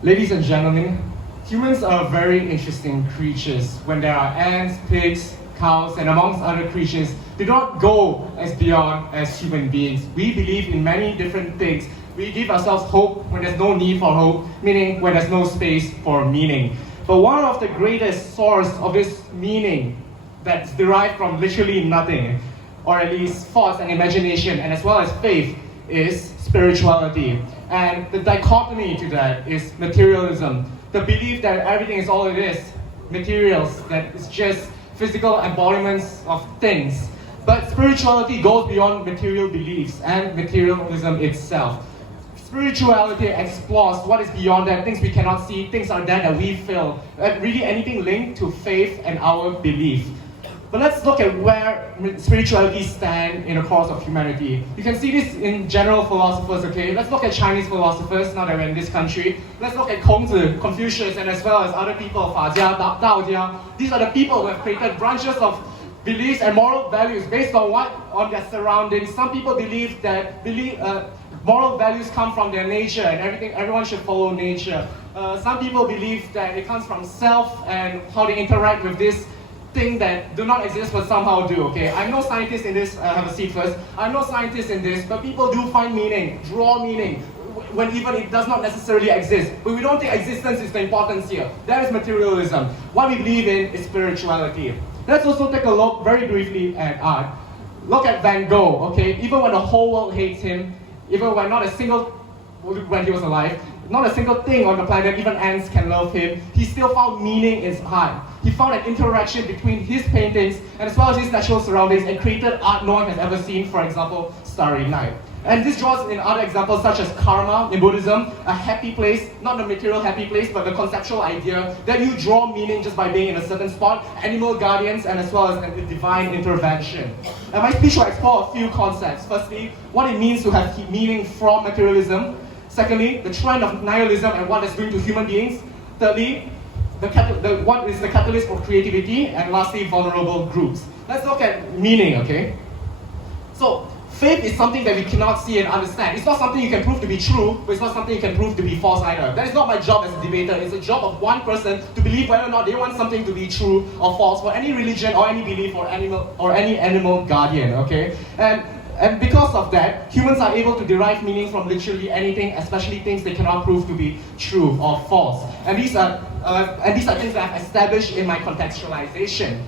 Ladies and gentlemen, humans are very interesting creatures. When there are ants, pigs, cows, and amongst other creatures, they don't go as beyond as human beings. We believe in many different things. We give ourselves hope when there's no need for hope, meaning when there's no space for meaning. But one of the greatest source of this meaning that's derived from literally nothing, or at least thoughts and imagination, and as well as faith, is spirituality. And the dichotomy to that is materialism. The belief that everything is all it is, materials, that it's just physical embodiments of things. But spirituality goes beyond material beliefs and materialism itself. Spirituality explores what is beyond that, things we cannot see, things are there that we feel, really anything linked to faith and our belief. But let's look at where spirituality stands in the course of humanity. You can see this in general philosophers, okay? Let's look at Chinese philosophers, now that we're in this country. Let's look at Kongzi, Confucius, and as well as other people, Fajia, Daojia. These are the people who have created branches of beliefs and moral values based on what? On their surroundings. Some people believe that moral values come from their nature and everyone should follow nature. Some people believe that it comes from self and how they interact with this thing that do not exist but somehow do, okay? I'm no scientist in this, have a seat first. I'm no scientist in this, but people do find meaning, draw meaning, when even it does not necessarily exist. But we don't think existence is the importance here. That is materialism. What we believe in is spirituality. Let's also take a look very briefly at art. Look at Van Gogh, okay? Even when the whole world hates him, even when not a single, when he was alive, not a single thing on the planet, even ants can love him, he still found meaning in his art. He found an interaction between his paintings and as well as his natural surroundings and created art no one has ever seen, for example, Starry Night. And this draws in other examples such as karma in Buddhism, a happy place, not the material happy place, but the conceptual idea that you draw meaning just by being in a certain spot, animal guardians, and as well as a divine intervention. And my speech will explore a few concepts. Firstly, what it means to have meaning from materialism. Secondly, the trend of nihilism and what it's doing to human beings. Thirdly, what is the catalyst for creativity. And lastly, vulnerable groups. Let's look at meaning, okay? So, faith is something that we cannot see and understand. It's not something you can prove to be true, but it's not something you can prove to be false either. That is not my job as a debater. It's a job of one person to believe whether or not they want something to be true or false for any religion or any belief or any animal guardian, okay? And because of that, humans are able to derive meaning from literally anything, especially things they cannot prove to be true or false. And these are things that I've established in my contextualization.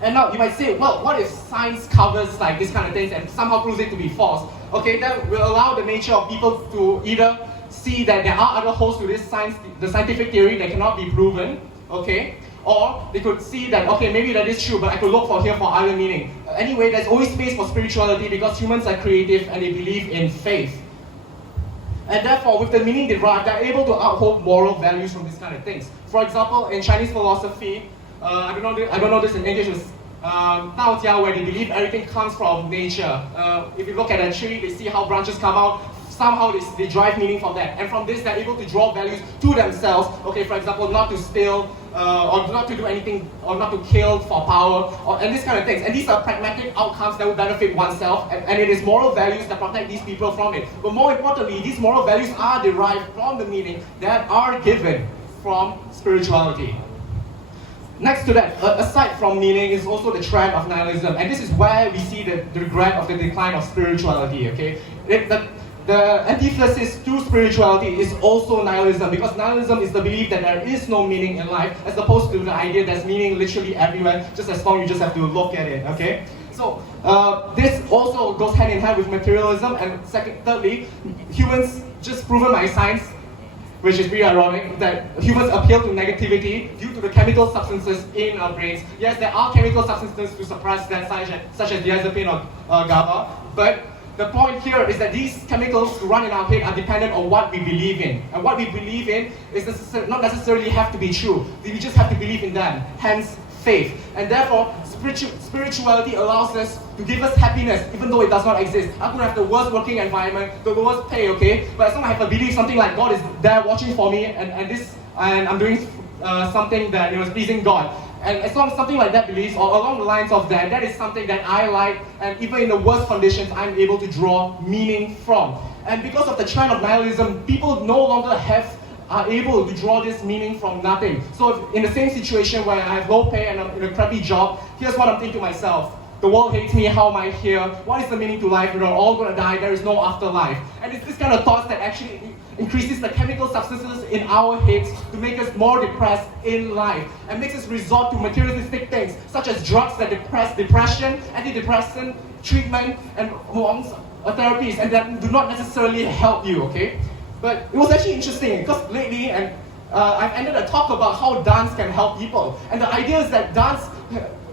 And now you might say, well, what if science covers like this kind of things and somehow proves it to be false? Okay, that will allow the nature of people to either see that there are other holes to this the scientific theory that cannot be proven, okay? Or they could see that, okay, maybe that is true, but I could look for other meaning. Anyway, there's always space for spirituality because humans are creative and they believe in faith. And therefore, with the meaning derived, they're able to uphold moral values from these kind of things. For example, in Chinese philosophy, I don't know this in English, is Daojia, where they believe everything comes from nature. If you look at a tree, they see how branches come out. Somehow they derive meaning from that. And from this, they're able to draw values to themselves. Okay, for example, not to steal, or not to do anything, or not to kill for power, and these kind of things. And these are pragmatic outcomes that will benefit oneself, and it is moral values that protect these people from it. But more importantly, these moral values are derived from the meaning that are given from spirituality. Next to that, aside from meaning, is also the trend of nihilism. And this is where we see the regret of the decline of spirituality, okay? The antithesis to spirituality is also nihilism, because nihilism is the belief that there is no meaning in life, as opposed to the idea there's meaning literally everywhere, just as long you just have to look at it, okay? So, this also goes hand in hand with materialism, and thirdly, humans, just proven by science, which is pretty ironic, that humans appeal to negativity due to the chemical substances in our brains. Yes, there are chemical substances to suppress that, such as diazepam or GABA, but the point here is that these chemicals to run in our head are dependent on what we believe in. And what we believe in is not necessarily have to be true. We just have to believe in them, hence faith. And therefore, spirituality allows us to give us happiness, even though it does not exist. I could have the worst working environment, the lowest pay, okay? But as long as I have a belief, something like God is there watching for me, and I'm doing something that is pleasing God. And as long as something like that believes, or along the lines of that, that is something that I like, and even in the worst conditions, I'm able to draw meaning from. And because of the trend of nihilism, people no longer have are able to draw this meaning from nothing. So if in the same situation where I have low pay and I'm in a crappy job, here's what I'm thinking to myself. The world hates me, how am I here? What is the meaning to life? We're all gonna die, there is no afterlife. And it's this kind of thoughts that actually increases the chemical substances in our heads to make us more depressed in life and makes us resort to materialistic things such as drugs that depress depression, antidepressant treatment, and amongst therapies, and that do not necessarily help you, okay? But it was actually interesting because lately, and I've ended a talk about how dance can help people. And the idea is that dance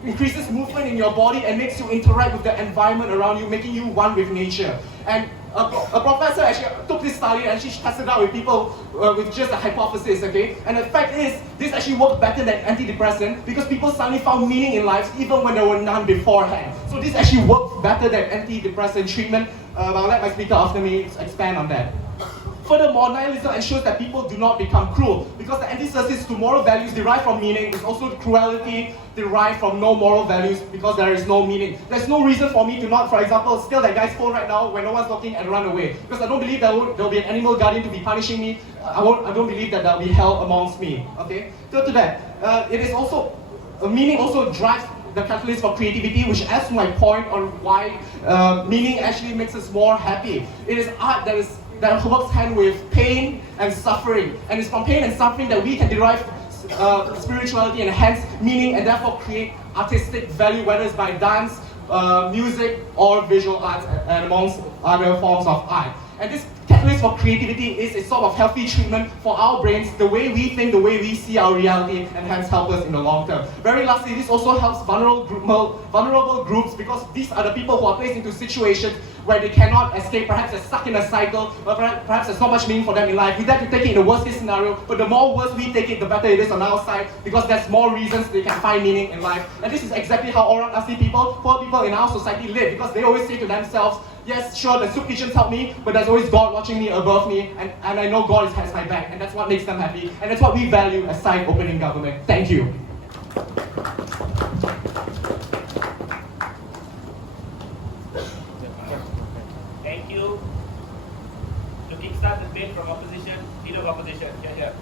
increases movement in your body and makes you interact with the environment around you, making you one with nature. And a professor actually took this study and she tested it out with people with just a hypothesis, okay? And the fact is, this actually worked better than antidepressant because people suddenly found meaning in life even when there were none beforehand. So this actually worked better than antidepressant treatment. I'll let my speaker after me expand on that. Furthermore, nihilism ensures that people do not become cruel because the antithesis to moral values derived from meaning is also cruelty derived from no moral values because there is no meaning. There's no reason for me to not, for example, steal that guy's phone right now when no one's looking and run away because I don't believe there will be an animal guardian to be punishing me. I don't believe that there will be hell amongst me. Okay? So to that, it is also, meaning also drives the catalyst for creativity, which adds to my point on why meaning actually makes us more happy. It is art that works hand with pain and suffering. And it's from pain and suffering that we can derive spirituality and hence meaning and therefore create artistic value, whether it's by dance, music, or visual arts, and amongst other forms of art. And this catalyst for creativity is a sort of healthy treatment for our brains, the way we think, the way we see our reality, and hence help us in the long term. Very lastly, this also helps vulnerable groups because these are the people who are placed into situations where they cannot escape, perhaps they're stuck in a cycle, or perhaps there's not much meaning for them in life. We tend to take it in the worst case scenario, but the more worse we take it, the better it is on our side, because there's more reasons they can find meaning in life. And this is exactly how orang asli people, poor people in our society live, because they always say to themselves, yes, sure, the soup kitchens help me, but there's always God watching me above me, and I know God has my back, and that's what makes them happy, and that's what we value as side-opening government. Thank you. Thank you. To kickstart the debate from opposition, leader of opposition, get here.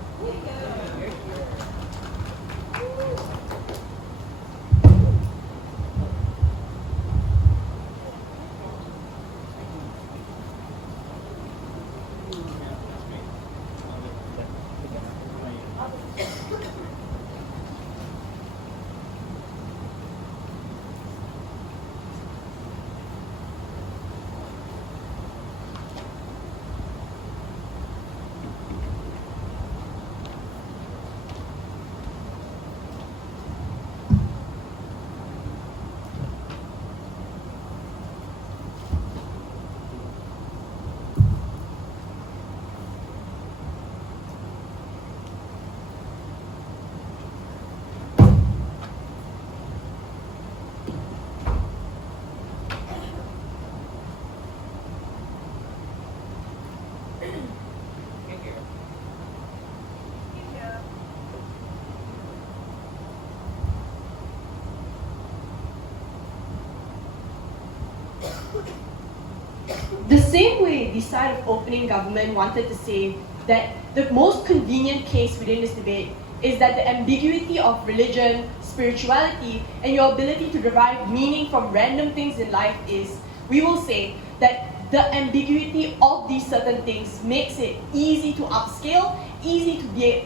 The same way the side of opening government wanted to say that the most convenient case within this debate is that the ambiguity of religion, spirituality, and your ability to derive meaning from random things in life is, we will say that the ambiguity of these certain things makes it easy to upscale, easy to be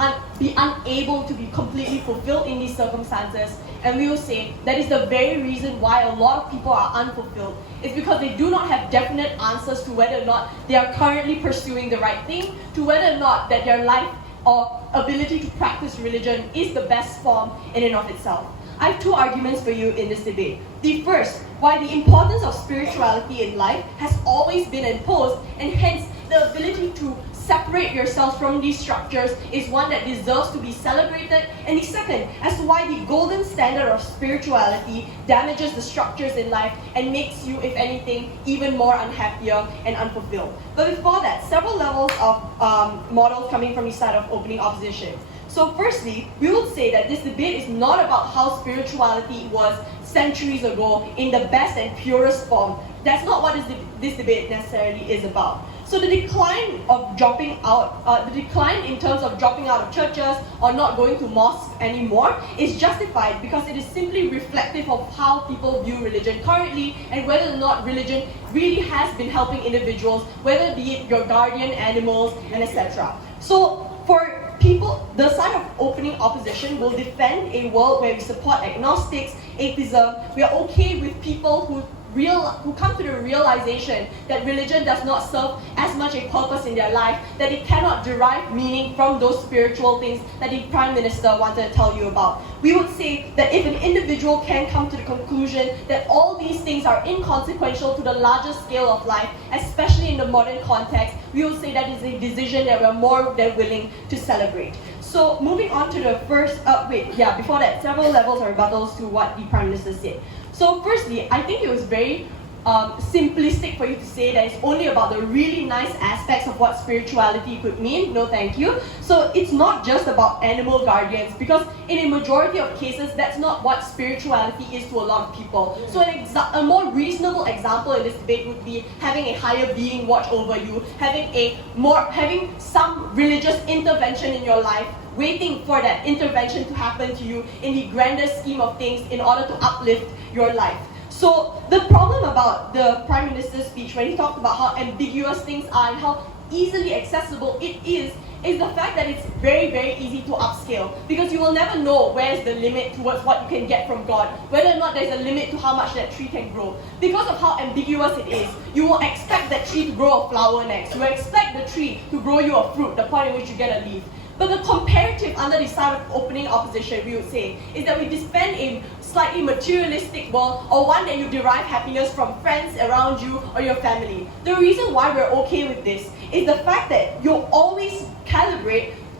unable to be completely fulfilled in these circumstances. And we will say that is the very reason why a lot of people are unfulfilled. It's because they do not have definite answers to whether or not they are currently pursuing the right thing, to whether or not that their life or ability to practice religion is the best form in and of itself. I have two arguments for you in this debate. The first, why the importance of spirituality in life has always been imposed, and hence the ability to separate yourselves from these structures is one that deserves to be celebrated. And the second, as to why the golden standard of spirituality damages the structures in life and makes you, if anything, even more unhappier and unfulfilled. But before that, several levels of models coming from the side of opening opposition. So firstly, we would say that this debate is not about how spirituality was centuries ago in the best and purest form. that's not what this debate necessarily is about. So the decline of dropping out, the decline in terms of dropping out of churches or not going to mosques anymore is justified because it is simply reflective of how people view religion currently and whether or not religion really has been helping individuals, whether be it your guardian animals and etc. So for people, the side of opening opposition will defend a world where we support agnostics, atheism. We are okay with people who come to the realization that religion does not serve as much a purpose in their life, that it cannot derive meaning from those spiritual things that the Prime Minister wanted to tell you about. We would say that if an individual can come to the conclusion that all these things are inconsequential to the larger scale of life, especially in the modern context, we would say that is a decision that we're more than willing to celebrate. So moving on to the first, before that, several levels of rebuttals to what the Prime Minister said. So firstly, I think it was very simplistic for you to say that it's only about the really nice aspects of what spirituality could mean. No, thank you. So it's not just about animal guardians, because in a majority of cases, that's not what spirituality is to a lot of people. So a more reasonable example in this debate would be having a higher being watch over you, having some religious intervention in your life, waiting for that intervention to happen to you in the grander scheme of things in order to uplift your life. So the problem about the Prime Minister's speech, when he talked about how ambiguous things are and how easily accessible it is the fact that it's very, very easy to upscale, because you will never know where's the limit towards what you can get from God, whether or not there's a limit to how much that tree can grow. Because of how ambiguous it is, you will expect that tree to grow a flower next, you will expect the tree to grow you a fruit, the point in which you get a leaf. But the comparative under the side of opening opposition, we would say, is that we defend a slightly materialistic world, or one that you derive happiness from friends around you or your family. The reason why we're okay with this is the fact that you always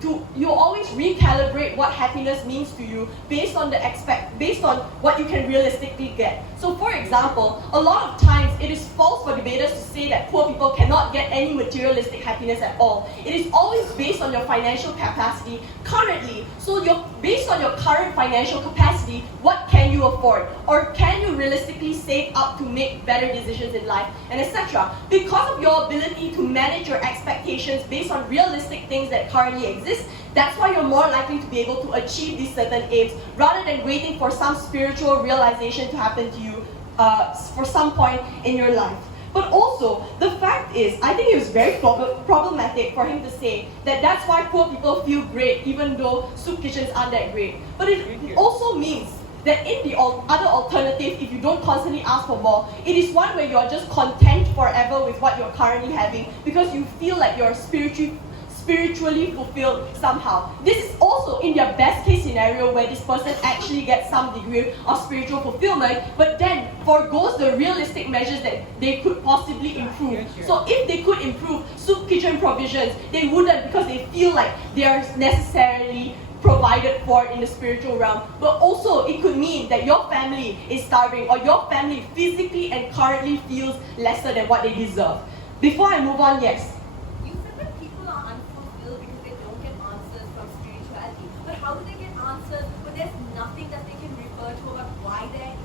recalibrate what happiness means to you based on what you can realistically get. So for example, a lot of times it is false for debaters to say that poor people cannot get any materialistic happiness at all. It is always based on your financial capacity currently. So based on your current financial capacity, what can you afford? Or can you realistically save up to make better decisions in life, and etc. Because of your ability to manage your expectations based on realistic things that currently exist, that's why you're more likely to be able to achieve these certain aims rather than waiting for some spiritual realization to happen to you for some point in your life. But also, the fact is, I think it was very problematic for him to say that that's why poor people feel great even though soup kitchens aren't that great. But it also means that in the other alternative, if you don't constantly ask for more, it is one where you're just content forever with what you're currently having because you feel like you're spiritually fulfilled somehow. This is also in their best case scenario where this person actually gets some degree of spiritual fulfillment, but then forgoes the realistic measures that they could possibly improve. So if they could improve soup kitchen provisions, they wouldn't, because they feel like they are necessarily provided for in the spiritual realm. But also it could mean that your family is starving, or your family physically and currently feels lesser than what they deserve. Before I move on, yes? You said that people are unfulfilled because they don't get answers from spirituality. But how do they get answers when there's nothing that they can refer to about why they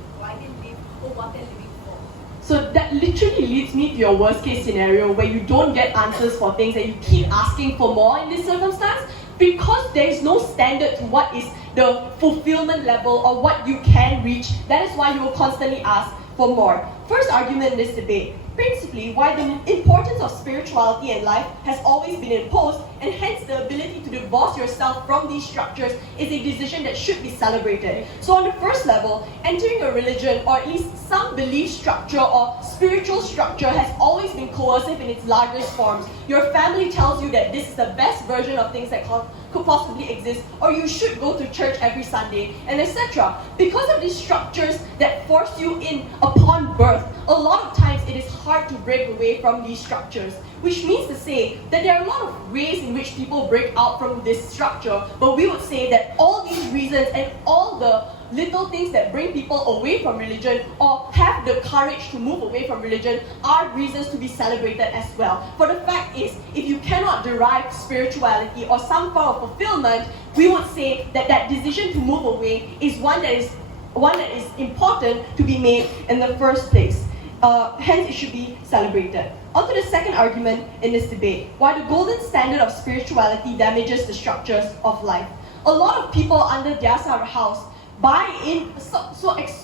live or what they're living for? So that literally leads me to your worst case scenario where you don't get answers for things and you keep asking for more in this circumstance, because there is no standard to what is the fulfillment level or what you can reach. That is why you will constantly ask for more. First argument in this debate, principally why the importance of spirituality in life has always been imposed, and hence the ability to divorce yourself from these structures is a decision that should be celebrated. So on the first level, entering a religion, or at least some belief structure or spiritual structure, has always been coercive in its largest forms. Your family tells you that this is the best version of things that could possibly exist, or you should go to church every Sunday, and etc. Because of these structures that force you in upon birth, a lot of times it is hard to break away from these structures, which means to say that there are a lot of ways in which people break out from this structure, but we would say that all these reasons and all the little things that bring people away from religion or have the courage to move away from religion are reasons to be celebrated as well. For the fact is, if you cannot derive spirituality or some form of fulfillment, we would say that that decision to move away is one that is important to be made in the first place. hence it should be celebrated. On to the second argument in this debate, why the golden standard of spirituality damages the structures of life. A lot of people under their side of the house buy in,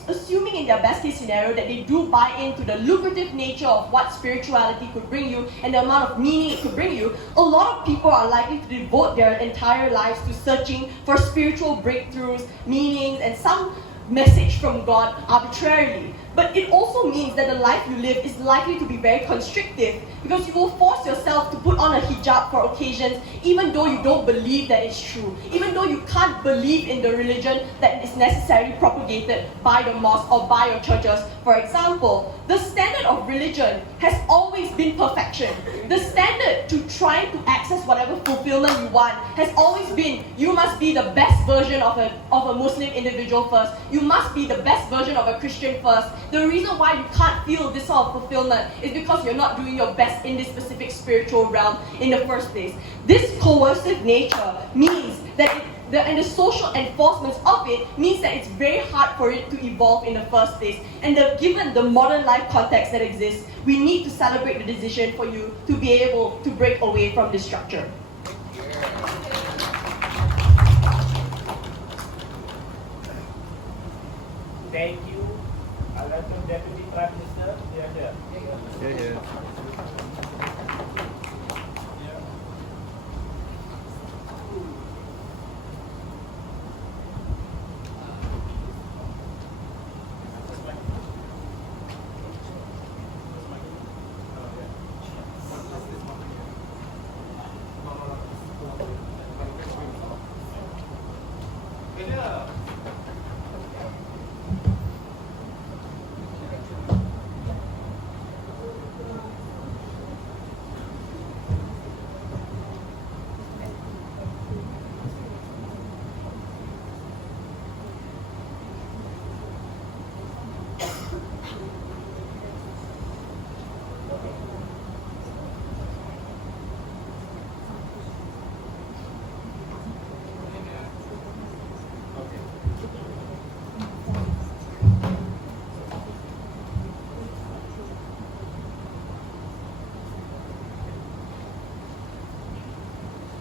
assuming in their best case scenario that they do buy into the lucrative nature of what spirituality could bring you and the amount of meaning it could bring you, a lot of people are likely to devote their entire lives to searching for spiritual breakthroughs, meanings, and some message from God arbitrarily. But it also means that the life you live is likely to be very constrictive because you will force yourself to put on a hijab for occasions even though you don't believe that it's true, even though you can't believe in the religion that is necessarily propagated by the mosque or by your churches. For example, the standard of religion has always been perfection. The standard to try to access whatever fulfillment you want has always been you must be the best version of a Muslim individual first. You must be the best version of a Christian first. The reason why you can't feel this sort of fulfillment is because you're not doing your best in this specific spiritual realm in the first place. This coercive nature means that and the social enforcements of it means that it's very hard for it to evolve in the first place. And given the modern life context that exists, we need to celebrate the decision for you to be able to break away from this structure. Thank you. I welcome Deputy Prime Minister. Here.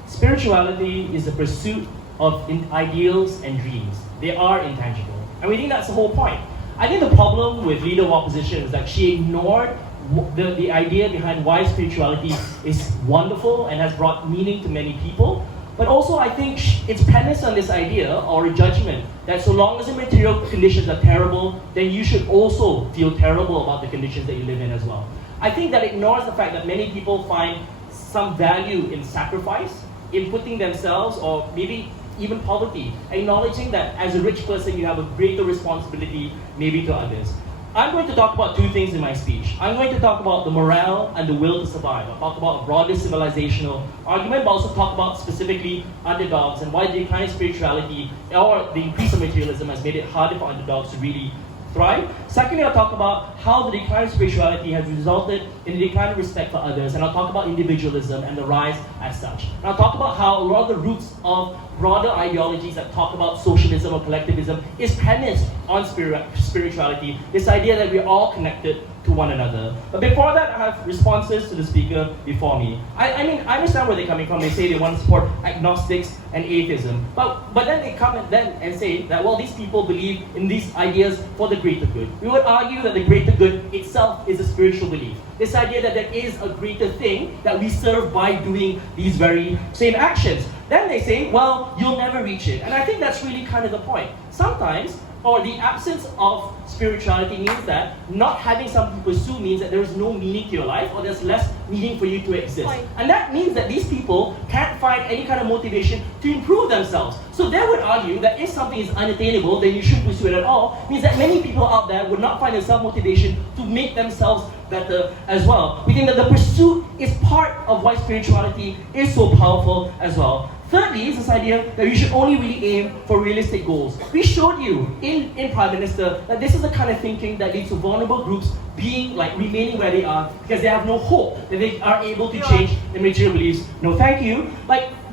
Spirituality is the pursuit of ideals and dreams. They are intangible. And we think that's the whole point. I think the problem with Leader of Opposition is that she ignored the idea behind why spirituality is wonderful and has brought meaning to many people. But also I think it's premised on this idea or a judgment that so long as the material conditions are terrible, then you should also feel terrible about the conditions that you live in as well. I think that ignores the fact that many people find some value in sacrifice, in putting themselves, or maybe even poverty, acknowledging that as a rich person you have a greater responsibility maybe to others. I'm going to talk about two things in my speech. I'm going to talk about the morale and the will to survive. I'll talk about a broader civilizational argument, but also talk about specifically underdogs and why the decline of spirituality or the increase of materialism has made it harder for underdogs to really thrive. Secondly, I'll talk about how the decline of spirituality has resulted in the decline of respect for others, and I'll talk about individualism and the rise as such. And I'll talk about how a lot of the roots of broader ideologies that talk about socialism or collectivism is premised on spirituality, this idea that we're all connected to one another. But before that, I have responses to the speaker before me. I mean, I understand where they're coming from. They say they want to support agnostics and atheism. But then they come and say that, well, these people believe in these ideas for the greater good. We would argue that the greater good itself is a spiritual belief. This idea that there is a greater thing that we serve by doing these very same actions. Then they say, well, you'll never reach it. And I think that's really kind of the point. Sometimes, or the absence of spirituality means that not having something to pursue means that there is no meaning to your life, or there's less meaning for you to exist. And that means that these people can't find any kind of motivation to improve themselves. So they would argue that if something is unattainable, then you shouldn't pursue it at all. Means that many people out there would not find the self-motivation to make themselves better as well. We think that the pursuit is part of why spirituality is so powerful as well. Thirdly is this idea that we should only really aim for realistic goals. We showed you in Prime Minister that this is the kind of thinking that leads to vulnerable groups remaining where they are because they have no hope that they are able to change their material beliefs. No thank you.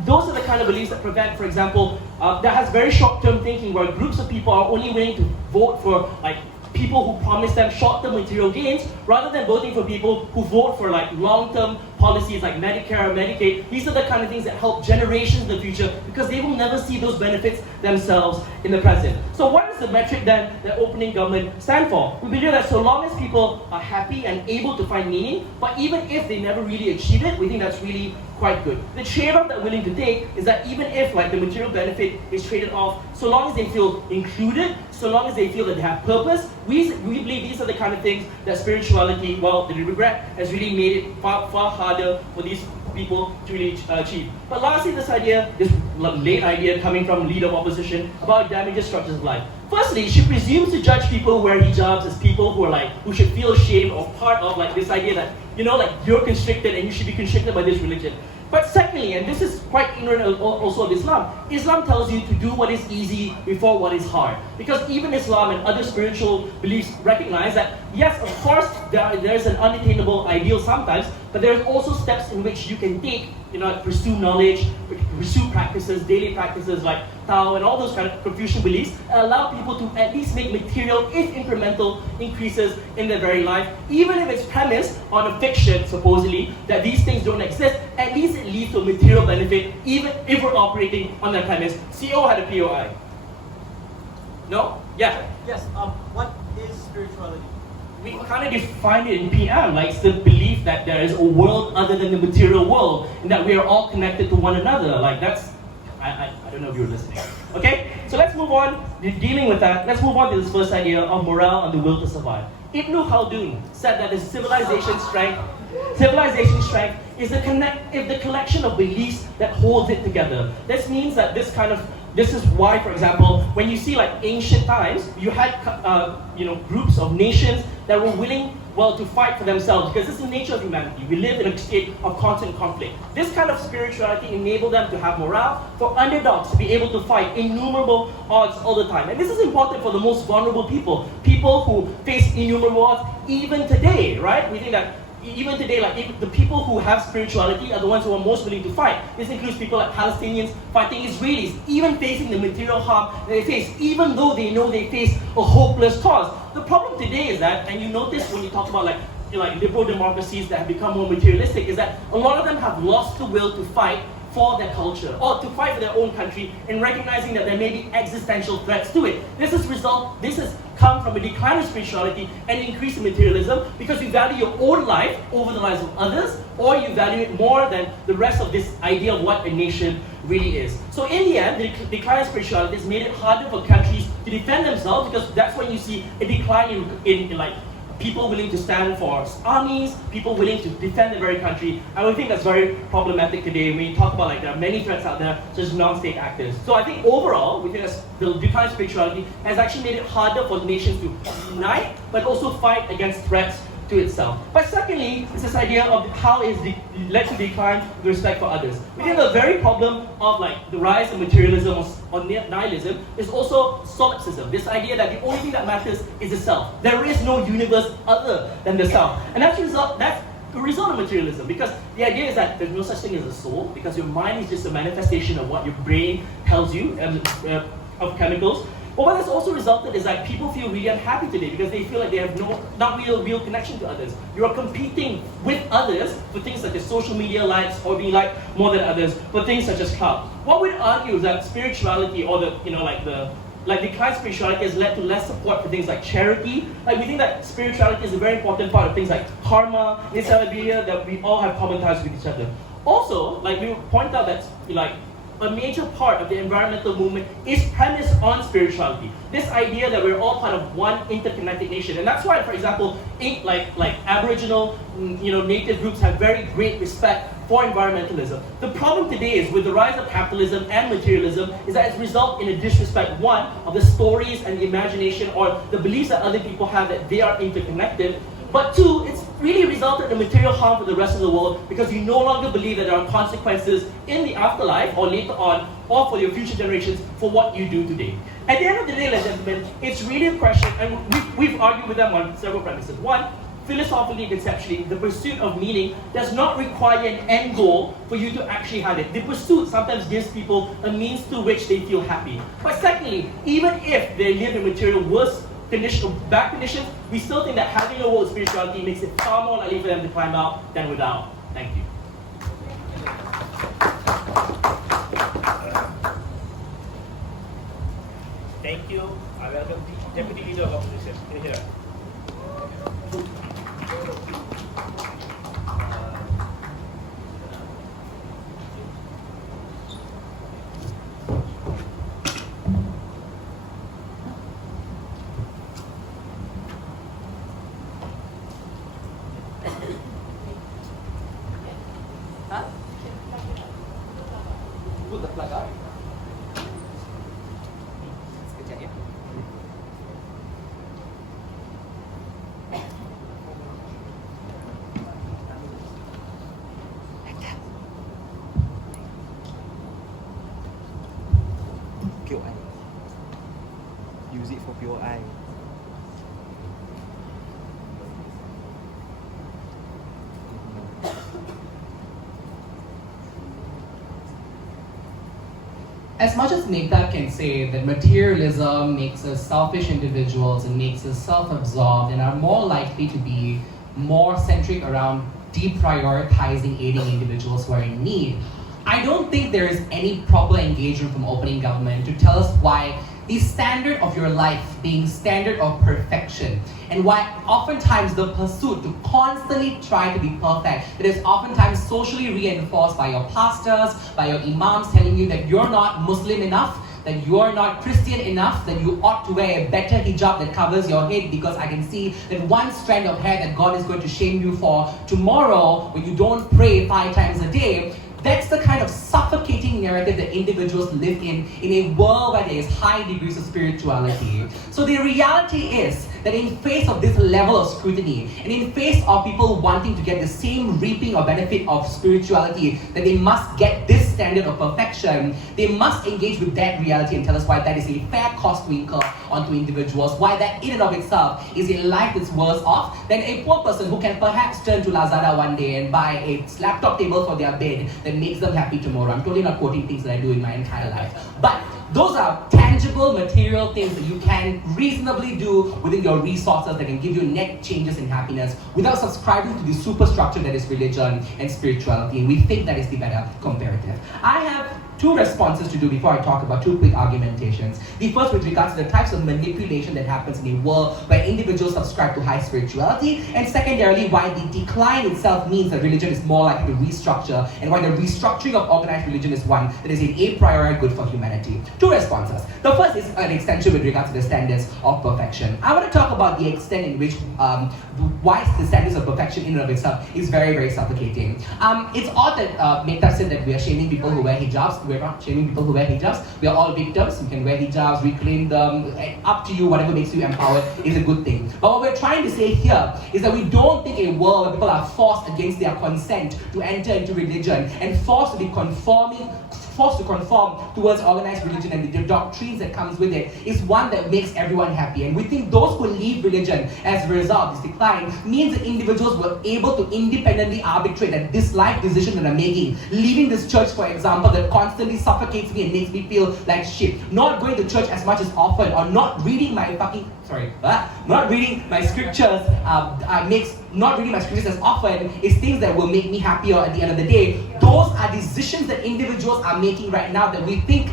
Those are the kind of beliefs that prevent, for example, that has very short-term thinking where groups of people are only willing to vote for people who promise them short-term material gains, rather than voting for people who vote for like long-term policies like Medicare or Medicaid. These are the kind of things that help generations in the future, because they will never see those benefits themselves in the present. So what is the metric then that opening government stand for? We believe that so long as people are happy and able to find meaning, but even if they never really achieve it, we think that's really quite good. The trade-off that we're willing to take is that even if like the material benefit is traded off, so long as they feel included, so long as they feel that they have purpose, we believe these are the kind of things that spirituality, well, the regret has really made it far harder for these people to really achieve. But lastly, this late idea coming from leader of opposition about damages structures of life. Firstly, she presumes to judge people who wear hijabs as people who should feel ashamed or part of like this idea that, you're constricted and you should be constricted by this religion. But secondly, and this is quite ignorant also of Islam, Islam tells you to do what is easy before what is hard. Because even Islam and other spiritual beliefs recognize that, yes, of course, there's an unattainable ideal sometimes, but there's also steps in which you can take, pursue knowledge, pursue practices, daily practices like Tao and all those kind of Confucian beliefs, and allow people to at least make material, if incremental, increases in their very life. Even if it's premised on a fiction, supposedly, that these things don't exist, at least it leads to a material benefit, even if we're operating on that premise. CO had a POI. No? Yeah. Yes, what is spirituality? We kind of define it in PM, like it's the belief that there is a world other than the material world, and that we are all connected to one another. Like that's, I don't know if you're listening. Okay, so let's move on, dealing with that, let's move on to this first idea of morale and the will to survive. Ibn Khaldun said that the civilization strength is the collection of beliefs that holds it together. This means that this is why, for example, when you see like ancient times, you had groups of nations that were willing, to fight for themselves, because this is the nature of humanity. We live in a state of constant conflict. This kind of spirituality enabled them to have morale, for underdogs to be able to fight innumerable odds all the time. And this is important for the most vulnerable people who face innumerable odds even today, right? We think that even today, like the people who have spirituality are the ones who are most willing to fight. This includes people like Palestinians fighting Israelis, even facing the material harm that they face, even though they know they face a hopeless cause. The problem today is that, and you notice when you talk about like liberal democracies that have become more materialistic, is that a lot of them have lost the will to fight for their culture, or to fight for their own country, and recognizing that there may be existential threats to it. This has come from a decline of spirituality and an increase in materialism, because you value your own life over the lives of others, or you value it more than the rest of this idea of what a nation really is. So in the end, the decline of spirituality has made it harder for countries to defend themselves, because that's when you see a decline in like people willing to stand for armies, people willing to defend their very country. And we think that's very problematic today when you talk about like there are many threats out there, such as non-state actors. So I think overall, we think the decline of spirituality has actually made it harder for nations to unite, but also fight against threats to itself. But secondly, it's this idea of how it's led to decline the respect for others. We think the very problem of like the rise of materialism or nihilism is also solipsism. This idea that the only thing that matters is the self. There is no universe other than the self. And that's the result of materialism, because the idea is that there's no such thing as a soul, because your mind is just a manifestation of what your brain tells you of chemicals. But what has also resulted is that people feel really unhappy today, because they feel like they have not real connection to others. You are competing with others for things such as social media likes, or being liked more than others, for things such as clout. What we'd argue is that spirituality, or declined spirituality, has led to less support for things like charity. Like we think that spirituality is a very important part of things like karma, this idea that we all have common ties with each other. Also, like we point out that a major part of the environmental movement is premised on spirituality. This idea that we're all part of one interconnected nation. And that's why, for example, like Aboriginal, native groups have very great respect for environmentalism. The problem today is with the rise of capitalism and materialism is that it's resulted in a disrespect, one, of the stories and the imagination or the beliefs that other people have that they are interconnected. But two, it's really resulted in material harm for the rest of the world, because you no longer believe that there are consequences in the afterlife or later on, or for your future generations for what you do today. At the end of the day, ladies and gentlemen, it's really a question, and we've argued with them on several premises. One, philosophically, conceptually, the pursuit of meaning does not require an end goal for you to actually have it. The pursuit sometimes gives people a means to which they feel happy. But secondly, even if they live in material worse bad conditions, we still think that having a world of spirituality makes it far more likely for them to climb out than without. Thank you. Thank you. I welcome the Deputy Leader of Opposition. Can you hear? Put the plug up. POI. Use it for POI. As much as Mehta can say that materialism makes us selfish individuals and makes us self-absorbed and are more likely to be more centric around deprioritizing aiding individuals who are in need, I don't think there is any proper engagement from opening government to tell us why the standard of your life being standard of perfection, and why oftentimes the pursuit to constantly try to be perfect, that is oftentimes socially reinforced by your pastors, by your imams telling you that you're not Muslim enough, that you are not Christian enough, that you ought to wear a better hijab that covers your head because I can see that one strand of hair that God is going to shame you for tomorrow when you don't pray 5 times a day. That's the kind of suffocating narrative that individuals live in a world where there is high degrees of spirituality. So the reality is that in face of this level of scrutiny, and in face of people wanting to get the same reaping or benefit of spirituality, that they must get this standard of perfection, they must engage with that reality and tell us why that is a fair cost to incur onto individuals, why that in and of itself is a life that's worse off than a poor person who can perhaps turn to Lazada one day and buy a laptop table for their bed that makes them happy tomorrow. I'm totally not quoting things that I do in my entire life. But those are tangible, material things that you can reasonably do within your resources that can give you net changes in happiness without subscribing to the superstructure that is religion and spirituality. And we think that is the better comparative. I have 2 responses to do before I talk about 2 quick argumentations. The first with regards to the types of manipulation that happens in a world where individuals subscribe to high spirituality, and secondarily why the decline itself means that religion is more likely to restructure, and why the restructuring of organized religion is one that is a priori good for humanity. 2 responses. The first is an extension with regards to the standards of perfection. I want to talk about the extent in which why the standards of perfection in and of itself is very, very suffocating. It's odd that Mehta said that we are shaming people who wear hijabs. We're not shaming people who wear hijabs. We are all victims. We can wear hijabs, reclaim them. Up to you, whatever makes you empowered is a good thing. But what we're trying to say here is that we don't think a world where people are forced against their consent to enter into religion and forced to conform towards organized religion and the doctrines that comes with it is one that makes everyone happy. And we think those who leave religion as a result of this decline means that individuals were able to independently arbitrate that this life decision that I'm making, leaving this church, for example, that constantly suffocates me and makes me feel like shit, not going to church as much as often, or not reading my not reading my scriptures not reading my scriptures as often is things that will make me happier at the end of the day. Those are decisions that individuals are making right now that we think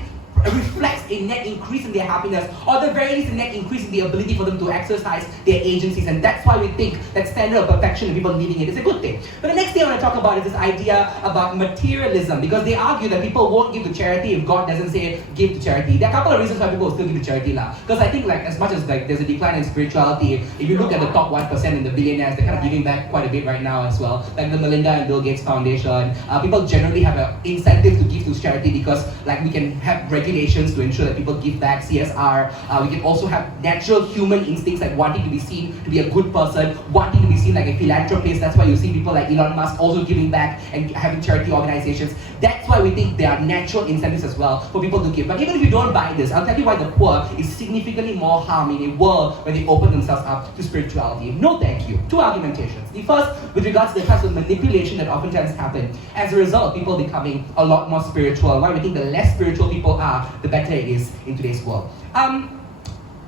reflects a net increase in their happiness, or at the very least a net increase in the ability for them to exercise their agencies, and that's why we think that standard of perfection and people leaving it is a good thing. But the next thing I want to talk about is this idea about materialism, because they argue that people won't give to charity if God doesn't say give to charity. There are a couple of reasons why people will still give to charity because I think as much as there's a decline in spirituality, if you look at the top 1% and the billionaires, they're kind of giving back quite a bit right now as well, like the Melinda and Bill Gates Foundation. People generally have an incentive to give to charity because we can have regulations to ensure that people give back, CSR. We can also have natural human instincts like wanting to be seen to be a good person, wanting to be seen like a philanthropist. That's why you see people like Elon Musk also giving back and having charity organizations. That's why we think there are natural incentives as well for people to give. But even if you don't buy this, I'll tell you why the poor is significantly more harm in a world where they open themselves up to spirituality. No thank you. 2 argumentations. The first, with regards to the types of manipulation that oftentimes happen as a result of people becoming a lot more spiritual. Why we think the less spiritual people are, the better it is in today's world.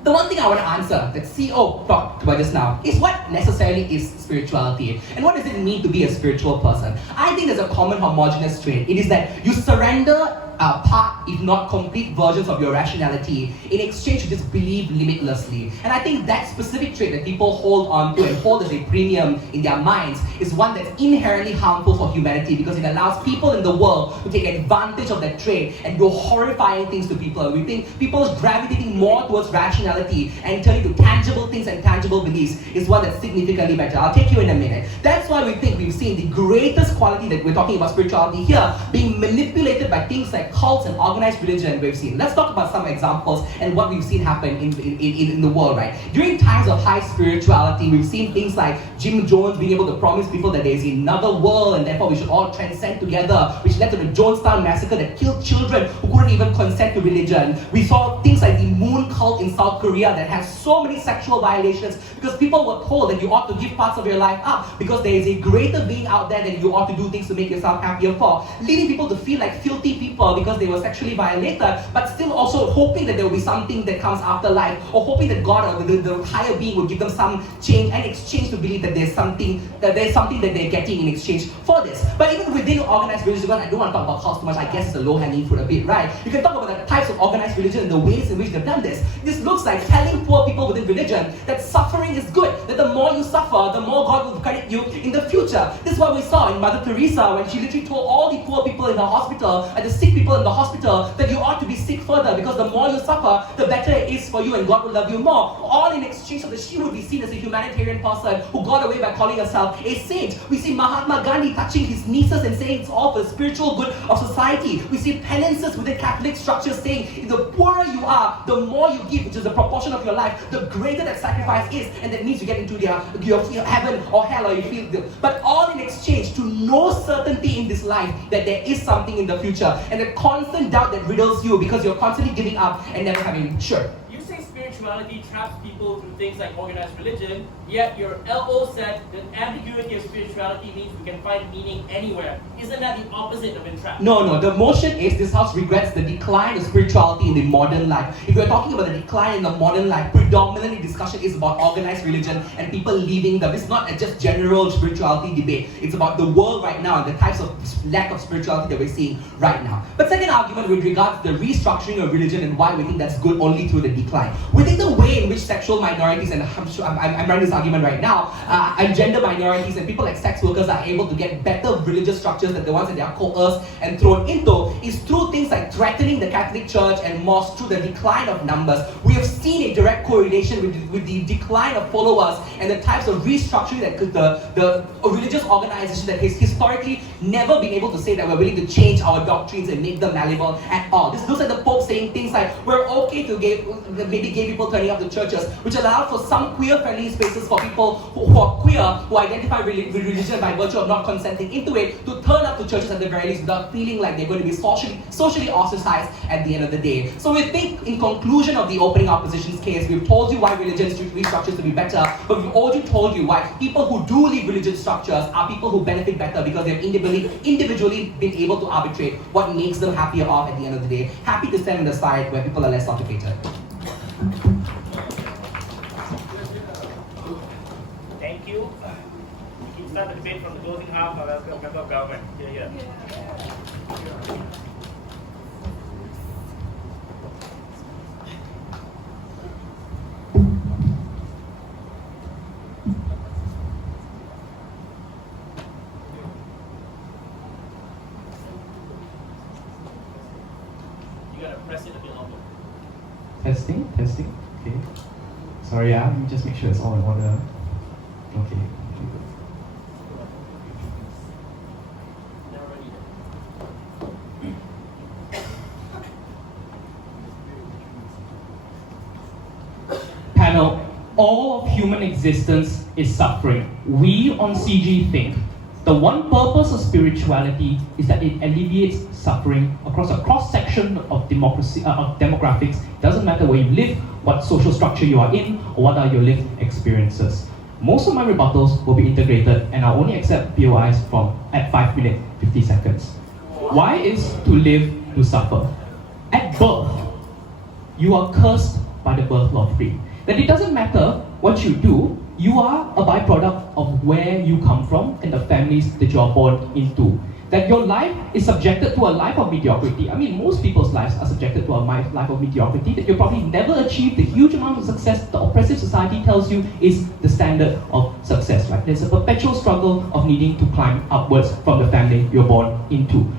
The one thing I want to answer that CEO talked about just now is what necessarily is spirituality and what does it mean to be a spiritual person? I think there's a common homogeneous trait. It is that you surrender part, if not complete versions of your rationality in exchange to just believe limitlessly. And I think that specific trait that people hold on to and hold as a premium in their minds is one that's inherently harmful for humanity because it allows people in the world to take advantage of that trait and do horrifying things to people. We think people gravitating more towards rationality and turning to tangible things and tangible beliefs is one that's significantly better. I'll take you in a minute. That's why we think we've seen the greatest quality that we're talking about spirituality here being manipulated by things like cults and organized religion we've seen. Let's talk about some examples and what we've seen happen in the world, right? During times of high spirituality, we've seen things like Jim Jones being able to promise people that there's another world and therefore we should all transcend together, which led to the Jonestown massacre that killed children who couldn't even consent to religion. We saw things like the moon cult in South Korea that has so many sexual violations because people were told that you ought to give parts of your life up because there is a greater being out there that you ought to do things to make yourself happier for, leading people to feel like filthy people because they were sexually violated, but still also hoping that there will be something that comes after life, or hoping that God or the higher being will give them some change and exchange to believe that there's something that they're getting in exchange for this. But even within organized religion, I don't want to talk about cults too much, I guess it's a low-hanging fruit a bit, right? You can talk about the types of organized religion and the ways in which they've done this. This looks like telling poor people within religion that suffering is good, that the more you suffer, the more God will credit you in the future. This is what we saw in Mother Teresa when she literally told all the poor people in the hospital and the sick people in the hospital that you ought to be sick further because the more you suffer, the better it is for you and God will love you more. All in exchange so that she would be seen as a humanitarian person who got away by calling herself a saint. We see Mahatma Gandhi touching his nieces and saying it's all for the spiritual good of society. We see penances within Catholic structures saying the poorer you are, the more you give, which is the proportion of your life, the greater that sacrifice is, and that means you get into your heaven or hell or you feel good. But all in exchange to no certainty in this life that there is something in the future and the constant doubt that riddles you because you're constantly giving up and never having sure. You say spirituality traps people through things like organized religion, yet your LO said that ambiguity of spirituality means we can find meaning anywhere. Isn't that the opposite of entrapment? No. The motion is this house regrets the decline of spirituality in the modern life. If we're talking about the decline in the modern life, predominantly discussion is about organized religion and people leaving them. It's not a just general spirituality debate. It's about the world right now and the types of lack of spirituality that we're seeing right now. But second argument with regards to the restructuring of religion and why we think that's good only through the decline. We think the way in which sexual minorities, and I'm running this argument right now, and gender minorities and people like sex workers are able to get better religious structures than the ones that they are coerced and thrown into is through things like threatening the Catholic Church and mosques through the decline of numbers. We have seen a direct correlation with the decline of followers and the types of restructuring that the religious organization that has historically never been able to say that we're willing to change our doctrines and make them malleable at all. This looks like the Pope saying things like we're okay to maybe gay people turning up to churches, which allowed for some queer-friendly spaces for people who are queer, who identify with religion by virtue of not consenting into it, to turn up to churches at the very least without feeling like they're going to be socially ostracized at the end of the day. So we think, in conclusion of the opening opposition's case, we've told you why religion restructures to be better, but we've also told you why people who do leave religious structures are people who benefit better because they've individually been able to arbitrate what makes them happier off at the end of the day. Happy to stand on the side where people are less suffocated. Thank you. We can start the debate from the closing half. I welcome member of government. Here. You gotta press it a bit louder. Testing. Okay. Sorry, let me just make sure it's all in order. Okay. Never ready. Panel, all of human existence is suffering. We on CG think the one purpose of spirituality is that it alleviates suffering across a cross-section of demographics. Doesn't matter where you live, what social structure you are in, or what are your lived experiences. Most of my rebuttals will be integrated and I'll only accept POIs at 5 minutes, 50 seconds. Why is to live to suffer? At birth, you are cursed by the birth law 3. That it doesn't matter what you do, you are a byproduct of where you come from and the families that you are born into. That your life is subjected to a life of mediocrity. I mean, most people's lives are subjected to a life of mediocrity, that you'll probably never achieve the huge amount of success the oppressive society tells you is the standard of success, right? There's a perpetual struggle of needing to climb upwards from the family you're born into.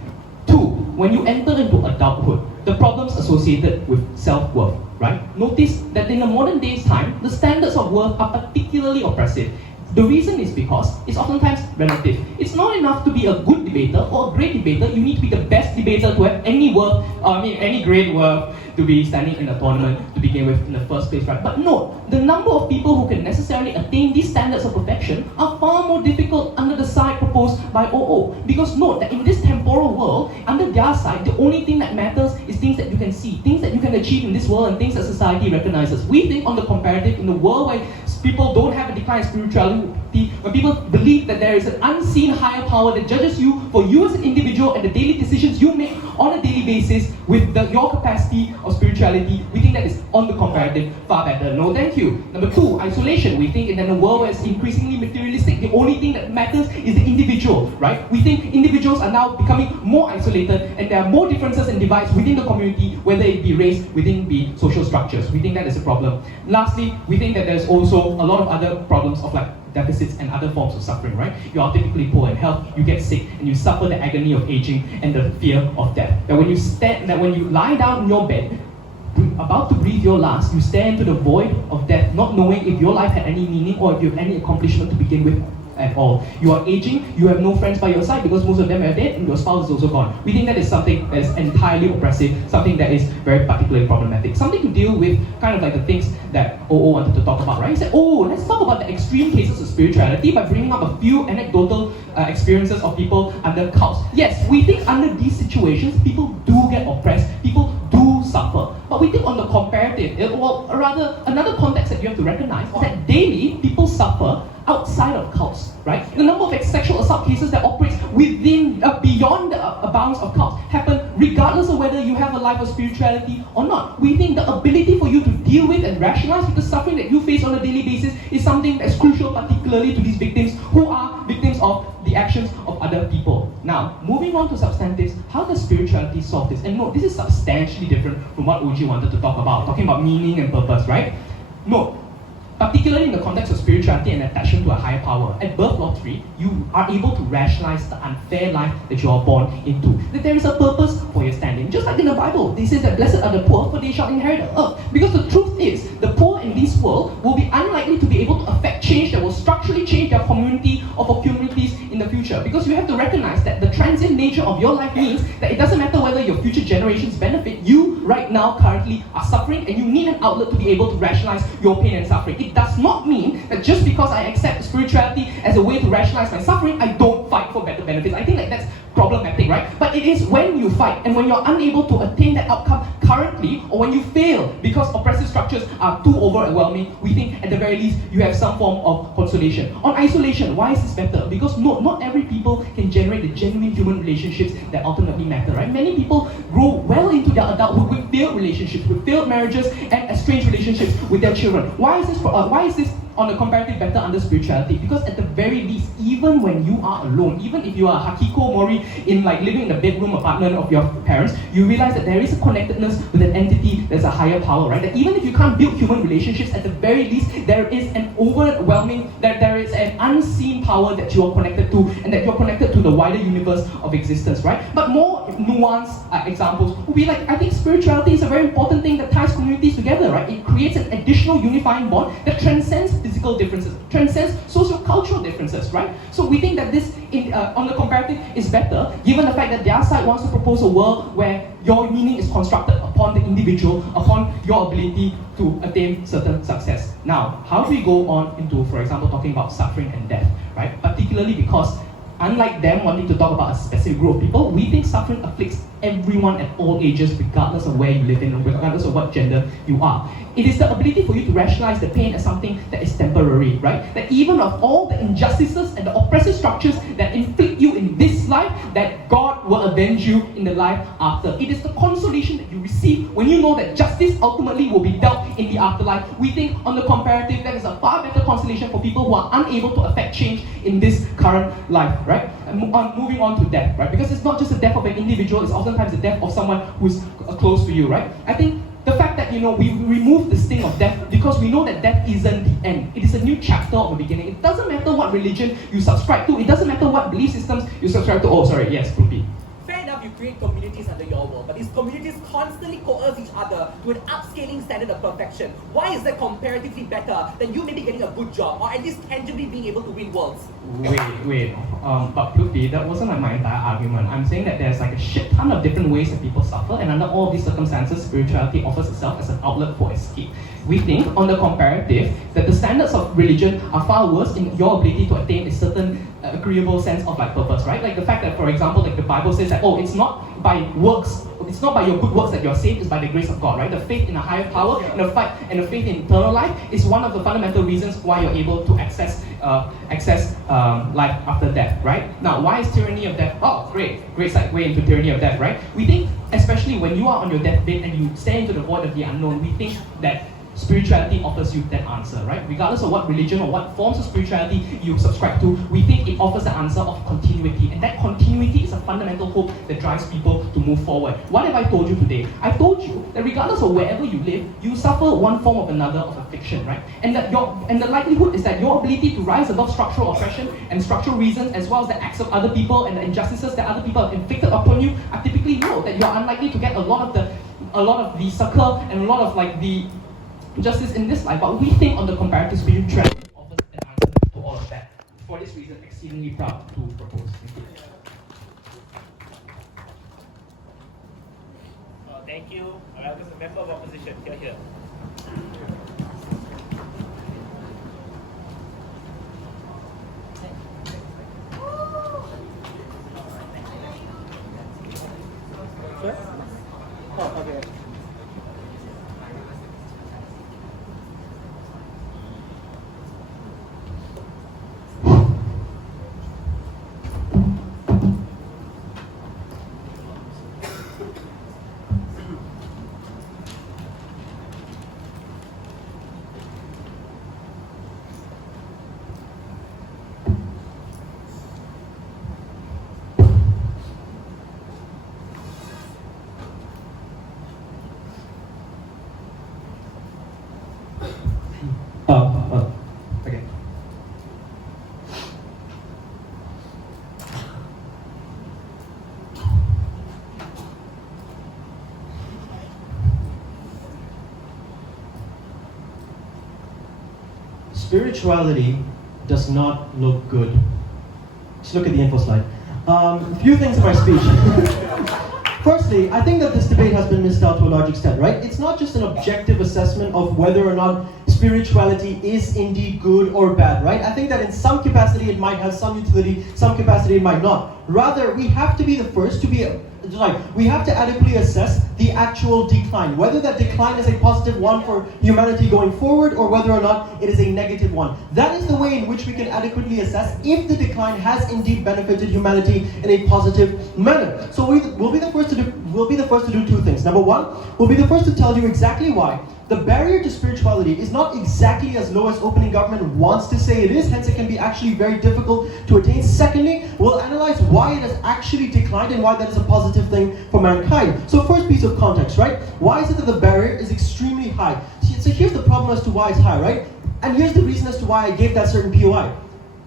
2, when you enter into adulthood, the problems associated with self-worth, right? Notice that in the modern day's time, the standards of worth are particularly oppressive. The reason is because it's oftentimes relative. It's not enough to be a good debater or a great debater. You need to be the best debater to have any worth, any great worth to be standing in a tournament to begin with in the first place, right? But no, the number of people who can necessarily attain these standards of perfection are far more difficult under the side proposed by OO. Because note that in this temporal world, under their side, the only thing that matters is things that you can see, things that you can achieve in this world and things that society recognizes. We think on the comparative, in the world where people don't have a decline in spirituality, when people believe that there is an unseen higher power that judges you for you as an individual and the daily decisions you make on a daily basis with your capacity of spirituality, we think that is on the comparative far better. No, thank you. Number 2, isolation. We think in a world where it's increasingly materialistic, the only thing that matters is the individual, right? We think individuals are now becoming more isolated and there are more differences and divides within the community, whether it be race, within the social structures. We think that is a problem. Lastly, we think that there's also a lot of other problems of like deficits and other forms of suffering, right? You are typically poor in health, you get sick, and you suffer the agony of aging and the fear of death. That when you lie down in your bed, about to breathe your last, you stare into the void of death, not knowing if your life had any meaning or if you have any accomplishment to begin with at all. You are aging, you have no friends by your side because most of them are dead and your spouse is also gone. We think that is something that is entirely oppressive, something that is very particularly problematic. Something to deal with kind of like the things that OO wanted to talk about, right? He said, let's talk about the extreme cases of spirituality by bringing up a few anecdotal experiences of people under cults. Yes, we think under these situations, people do get oppressed, people do suffer. But we think on the comparative, or rather another context that you have to recognize is that daily people suffer outside of cults, right? The number of sexual assault cases that operates within, beyond the bounds of cults happen regardless of whether you have a life of spirituality or not. We think the ability for you to deal with and rationalize with the suffering that you face on a daily basis is something that's crucial, particularly to these victims who are victims of the actions of other people. Now, moving on to substantives, how does spirituality solve this? And note, this is substantially different from what Uji wanted to talk about, talking about meaning and purpose, right? Note, particularly in the context of spirituality and attachment to a higher power, at birth law 3, you are able to rationalize the unfair life that you are born into. That there is a purpose for your standing. Just like in the Bible, it says that blessed are the poor, for they shall inherit the earth. Because the truth is, the poor in this world will be unlikely to be able to affect change that will structurally change their community or for communities in the future. Because you have to recognize that the transient nature of your life means that it doesn't matter whether your future generations benefit, you right now currently are suffering and you need an outlet to be able to rationalize your pain and suffering. It does not mean that just because I accept spirituality as a way to rationalize my suffering, I don't fight for better benefits. I think like that's problematic, right? But it is when you fight and when you're unable to attain that outcome currently, or when you fail because oppressive structures are too overwhelming, we think at the very least you have some form of consolation. On isolation, why is this better? Because not every people can generate the genuine human relationships that ultimately matter, right? Many people grow well into their adulthood with failed relationships, with failed marriages and estranged relationships with their children. Why is this on a comparative better under spirituality? Because at the very least, even when you are alone, even if you are Hakiko Mori in like living in the bedroom apartment of your parents, you realize that there is a connectedness with an entity that's a higher power, right? That even if you can't build human relationships, at the very least, there is an overwhelming, that there is an unseen power that you are connected to, and that you're connected to the wider universe of existence, right? But more nuanced examples would be like, I think spirituality is a very important thing that ties communities together, right? It creates an additional unifying bond that transcends physical differences, transcends socio-cultural differences, right? So we think that this, on the comparative, is better, given the fact that their side wants to propose a world where your meaning is constructed upon the individual, upon your ability to attain certain success. Now, how do we go on into, for example, talking about suffering and death, right? Particularly because unlike them wanting to talk about a specific group of people, we think suffering afflicts everyone at all ages, regardless of where you live in, regardless of what gender you are. It is the ability for you to rationalize the pain as something that is temporary, right? That even of all the injustices and the oppressive structures that inflict you in this life, that God will avail avenge you in the life after. It is the consolation that you receive when you know that justice ultimately will be dealt in the afterlife. We think on the comparative, that is a far better consolation for people who are unable to affect change in this current life, right? And moving on to death, right? Because it's not just the death of an individual, it's oftentimes the death of someone who's close to you, right? I think the fact that, we remove the sting of death because we know that death isn't the end. It is a new chapter of the beginning. It doesn't matter what religion you subscribe to. It doesn't matter what belief systems you subscribe to. Oh, sorry, yes, Kumpi. Fair enough, you create communities under your world, but these communities constantly coerce each other to an upscaling standard of perfection. Why is that comparatively better than you maybe getting a good job, or at least tangibly being able to win worlds? Wait. But Pluti, that wasn't like my entire argument. I'm saying that there's like a shit ton of different ways that people suffer, and under all of these circumstances, spirituality offers itself as an outlet for escape. We think, on the comparative, that the standards of religion are far worse in your ability to attain a certain agreeable sense of like purpose, right? Like the fact that, for example, like the Bible says that, it's not by works, it's not by your good works that you're saved, it's by the grace of God, right? The faith in a higher power and the faith in eternal life is one of the fundamental reasons why you're able to access life after death, right? Now, why is tyranny of death? Oh, great segue into tyranny of death, right? We think, especially when you are on your deathbed and you stare into the void of the unknown, we think that spirituality offers you that answer, right? Regardless of what religion or what forms of spirituality you subscribe to, we think it offers the answer of continuity. And that continuity is a fundamental hope that drives people to move forward. What have I told you today? I told you that regardless of wherever you live, you suffer one form or another of affliction, right? And that the likelihood is that your ability to rise above structural oppression and structural reasons, as well as the acts of other people and the injustices that other people have inflicted upon you, are typically low. That you're unlikely to get a lot of the succor and a lot of like the justice in this life, but we think on the comparative spirituality offers an answer to all of that. For this reason, exceedingly proud to propose. Thank you. There's a member of opposition. Here. Sure? Oh, okay. Okay. Spirituality does not look good. Just look at the info slide. A few things in my speech. Firstly, I think that this debate has been missed out to a large extent, right? It's not just an objective assessment of whether or not spirituality is indeed good or bad, right? I think that in some capacity it might have some utility, some capacity it might not. Rather, we have to be the first to be we have to adequately assess the actual decline, whether that decline is a positive one for humanity going forward or whether or not it is a negative one. That is the way in which we can adequately assess if the decline has indeed benefited humanity in a positive manner. So we'll be the first to do two things. Number one, we'll be the first to tell you exactly why the barrier to spirituality is not exactly as low as opening government wants to say it is, hence it can be actually very difficult to attain. Secondly, we'll analyze why it has actually declined and why that is a positive thing for mankind. So first piece of context, right? Why is it that the barrier is extremely high? So here's the problem as to why it's high, right? And here's the reason as to why I gave that certain POI.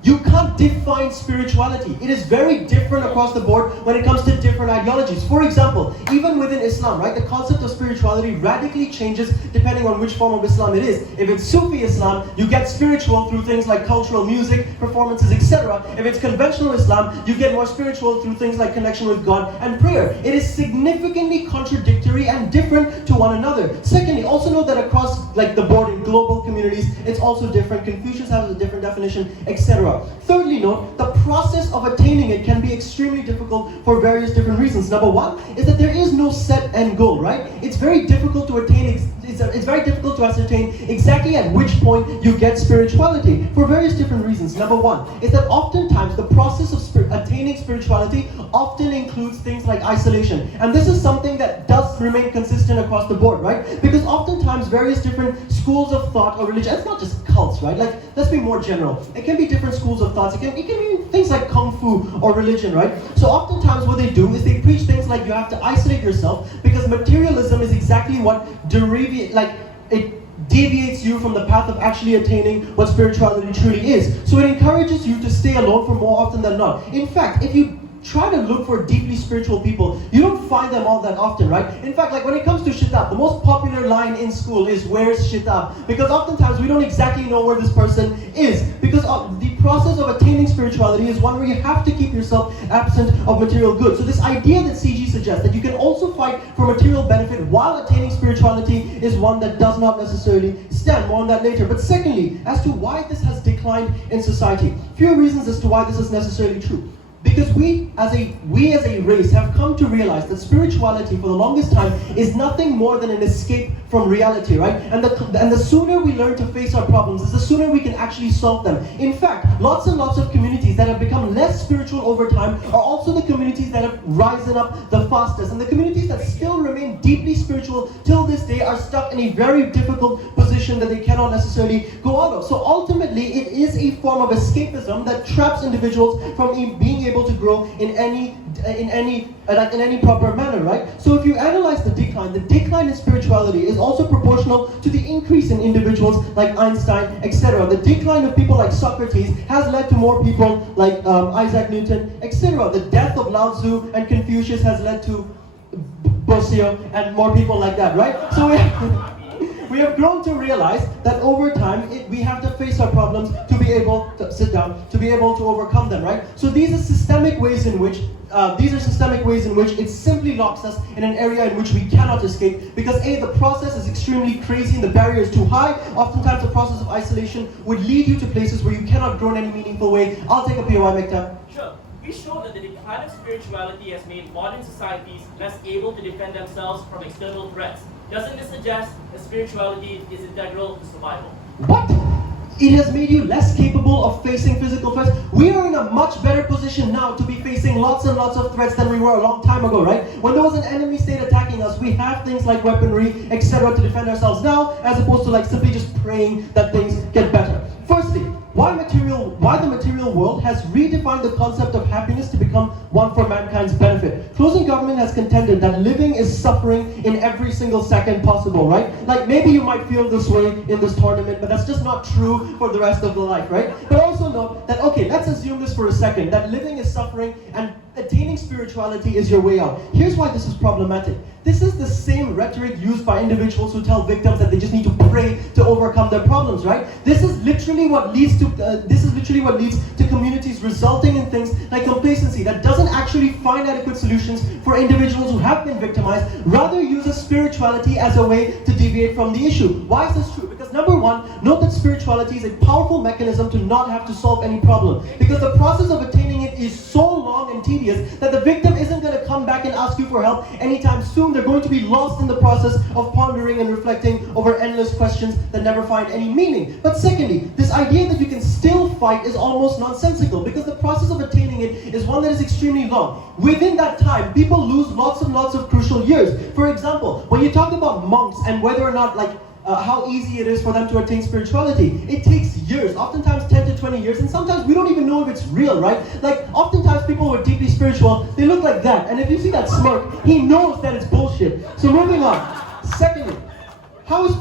You can't define spirituality. It is very different across the board when it comes to different ideologies. For example, even within Islam, right, the concept of spirituality radically changes depending on which form of Islam it is. If it's Sufi Islam, you get spiritual through things like cultural music, performances, etc. If it's conventional Islam, you get more spiritual through things like connection with God and prayer. It is significantly contradictory and different to one another. Secondly, also note that across like the board in global communities, it's also different. Confucius has a different definition, etc. Thirdly, note, the process of attaining it can be extremely difficult for various different reasons. Number one is that there is no set end goal, right? It's very difficult to attain it's very difficult to ascertain exactly at which point you get spirituality for various different reasons. Number one is that oftentimes the process of attaining spirituality often includes things like isolation. And this is something that does remain consistent across the board, right? Because oftentimes various different schools of thought or religion, it's not just cults, right? Like, let's be more general. It can be different schools of thoughts. It can be things like kung fu or religion, right? So oftentimes what they do is they preach things like you have to isolate yourself because materialism is exactly what it deviates you from the path of actually attaining what spirituality truly is. So it encourages you to stay alone for more often than not. In fact, if you try to look for deeply spiritual people, you don't find them all that often, right? In fact, like when it comes to shitab, the most popular line in school is, "Where's shitab?" Because oftentimes we don't exactly know where this person is. Because the process of attaining spirituality is one where you have to keep yourself absent of material goods. So this idea that CG suggests that you can also fight for material benefit while attaining spirituality is one that does not necessarily stand. More on that later. But secondly, as to why this has declined in society, few reasons as to why this is necessarily true. Because we as a race have come to realize that spirituality for the longest time is nothing more than an escape from reality, right? And the sooner we learn to face our problems is the sooner we can actually solve them. In fact, lots and lots of communities that have become less spiritual over time are also the communities that have risen up the fastest. And the communities that still remain deeply spiritual till this day are stuck in a very difficult position that they cannot necessarily go out of. So ultimately, it is a form of escapism that traps individuals from being able to grow in any proper manner, right? So if you analyze the decline in spirituality is also proportional to the increase in individuals like Einstein, etc. The decline of people like Socrates has led to more people like Isaac Newton, etc. The death of Lao Tzu and Confucius has led to Bosio and more people like that, right? So we have grown to realize that over time, we have to face our problems to be able to sit down, to be able to overcome them, right? So these are systemic ways in which it simply locks us in an area in which we cannot escape because A, the process is extremely crazy and the barrier is too high. Oftentimes the process of isolation would lead you to places where you cannot grow in any meaningful way. I'll take a POI, Mektab. Sure. We show that the decline of spirituality has made modern societies less able to defend themselves from external threats. Doesn't this suggest that spirituality is integral to survival? What? It has made you less capable of facing physical threats. We are in a much better position now to be facing lots and lots of threats than we were a long time ago, right? When there was an enemy state attacking us, we have things like weaponry, etc. to defend ourselves now, as opposed to like simply just praying that things get better. Firstly, why the material world has redefined the concept of happiness to become one for mankind's benefit. Closing government has contended that living is suffering in every single second possible, right? Like maybe you might feel this way in this tournament, but that's just not true for the rest of the life, right? But also note that, okay, let's assume this for a second, that living is suffering and attaining spirituality is your way out. Here's why this is problematic. This is the same rhetoric used by individuals who tell victims that they just need to pray to overcome their problems, right? This is literally what leads to communities resulting in things like complacency that doesn't actually find adequate solutions for individuals who have been victimized, rather uses spirituality as a way to deviate from the issue. Why is this true? Because number one, note that spirituality is a powerful mechanism to not have to solve any problem. Because the process of attaining it is so long and tedious that the victim isn't going to come back and ask you for help anytime soon. They're going to be lost in the process of pondering and reflecting over endless questions that never find any meaning. But secondly, this idea that you can still fight is almost nonsensical because the process of attaining it is one that is extremely long. Within that time, people lose lots and lots of crucial years. For example, when you talk about monks and whether or not how easy it is for them to attain spirituality. It takes years, oftentimes 10 to 20 years, and sometimes we don't even know if it's real, right? Like, oftentimes people who are deeply spiritual, they look like that, and if you see that smirk, he knows that it's bullshit. So moving on. Secondly, how has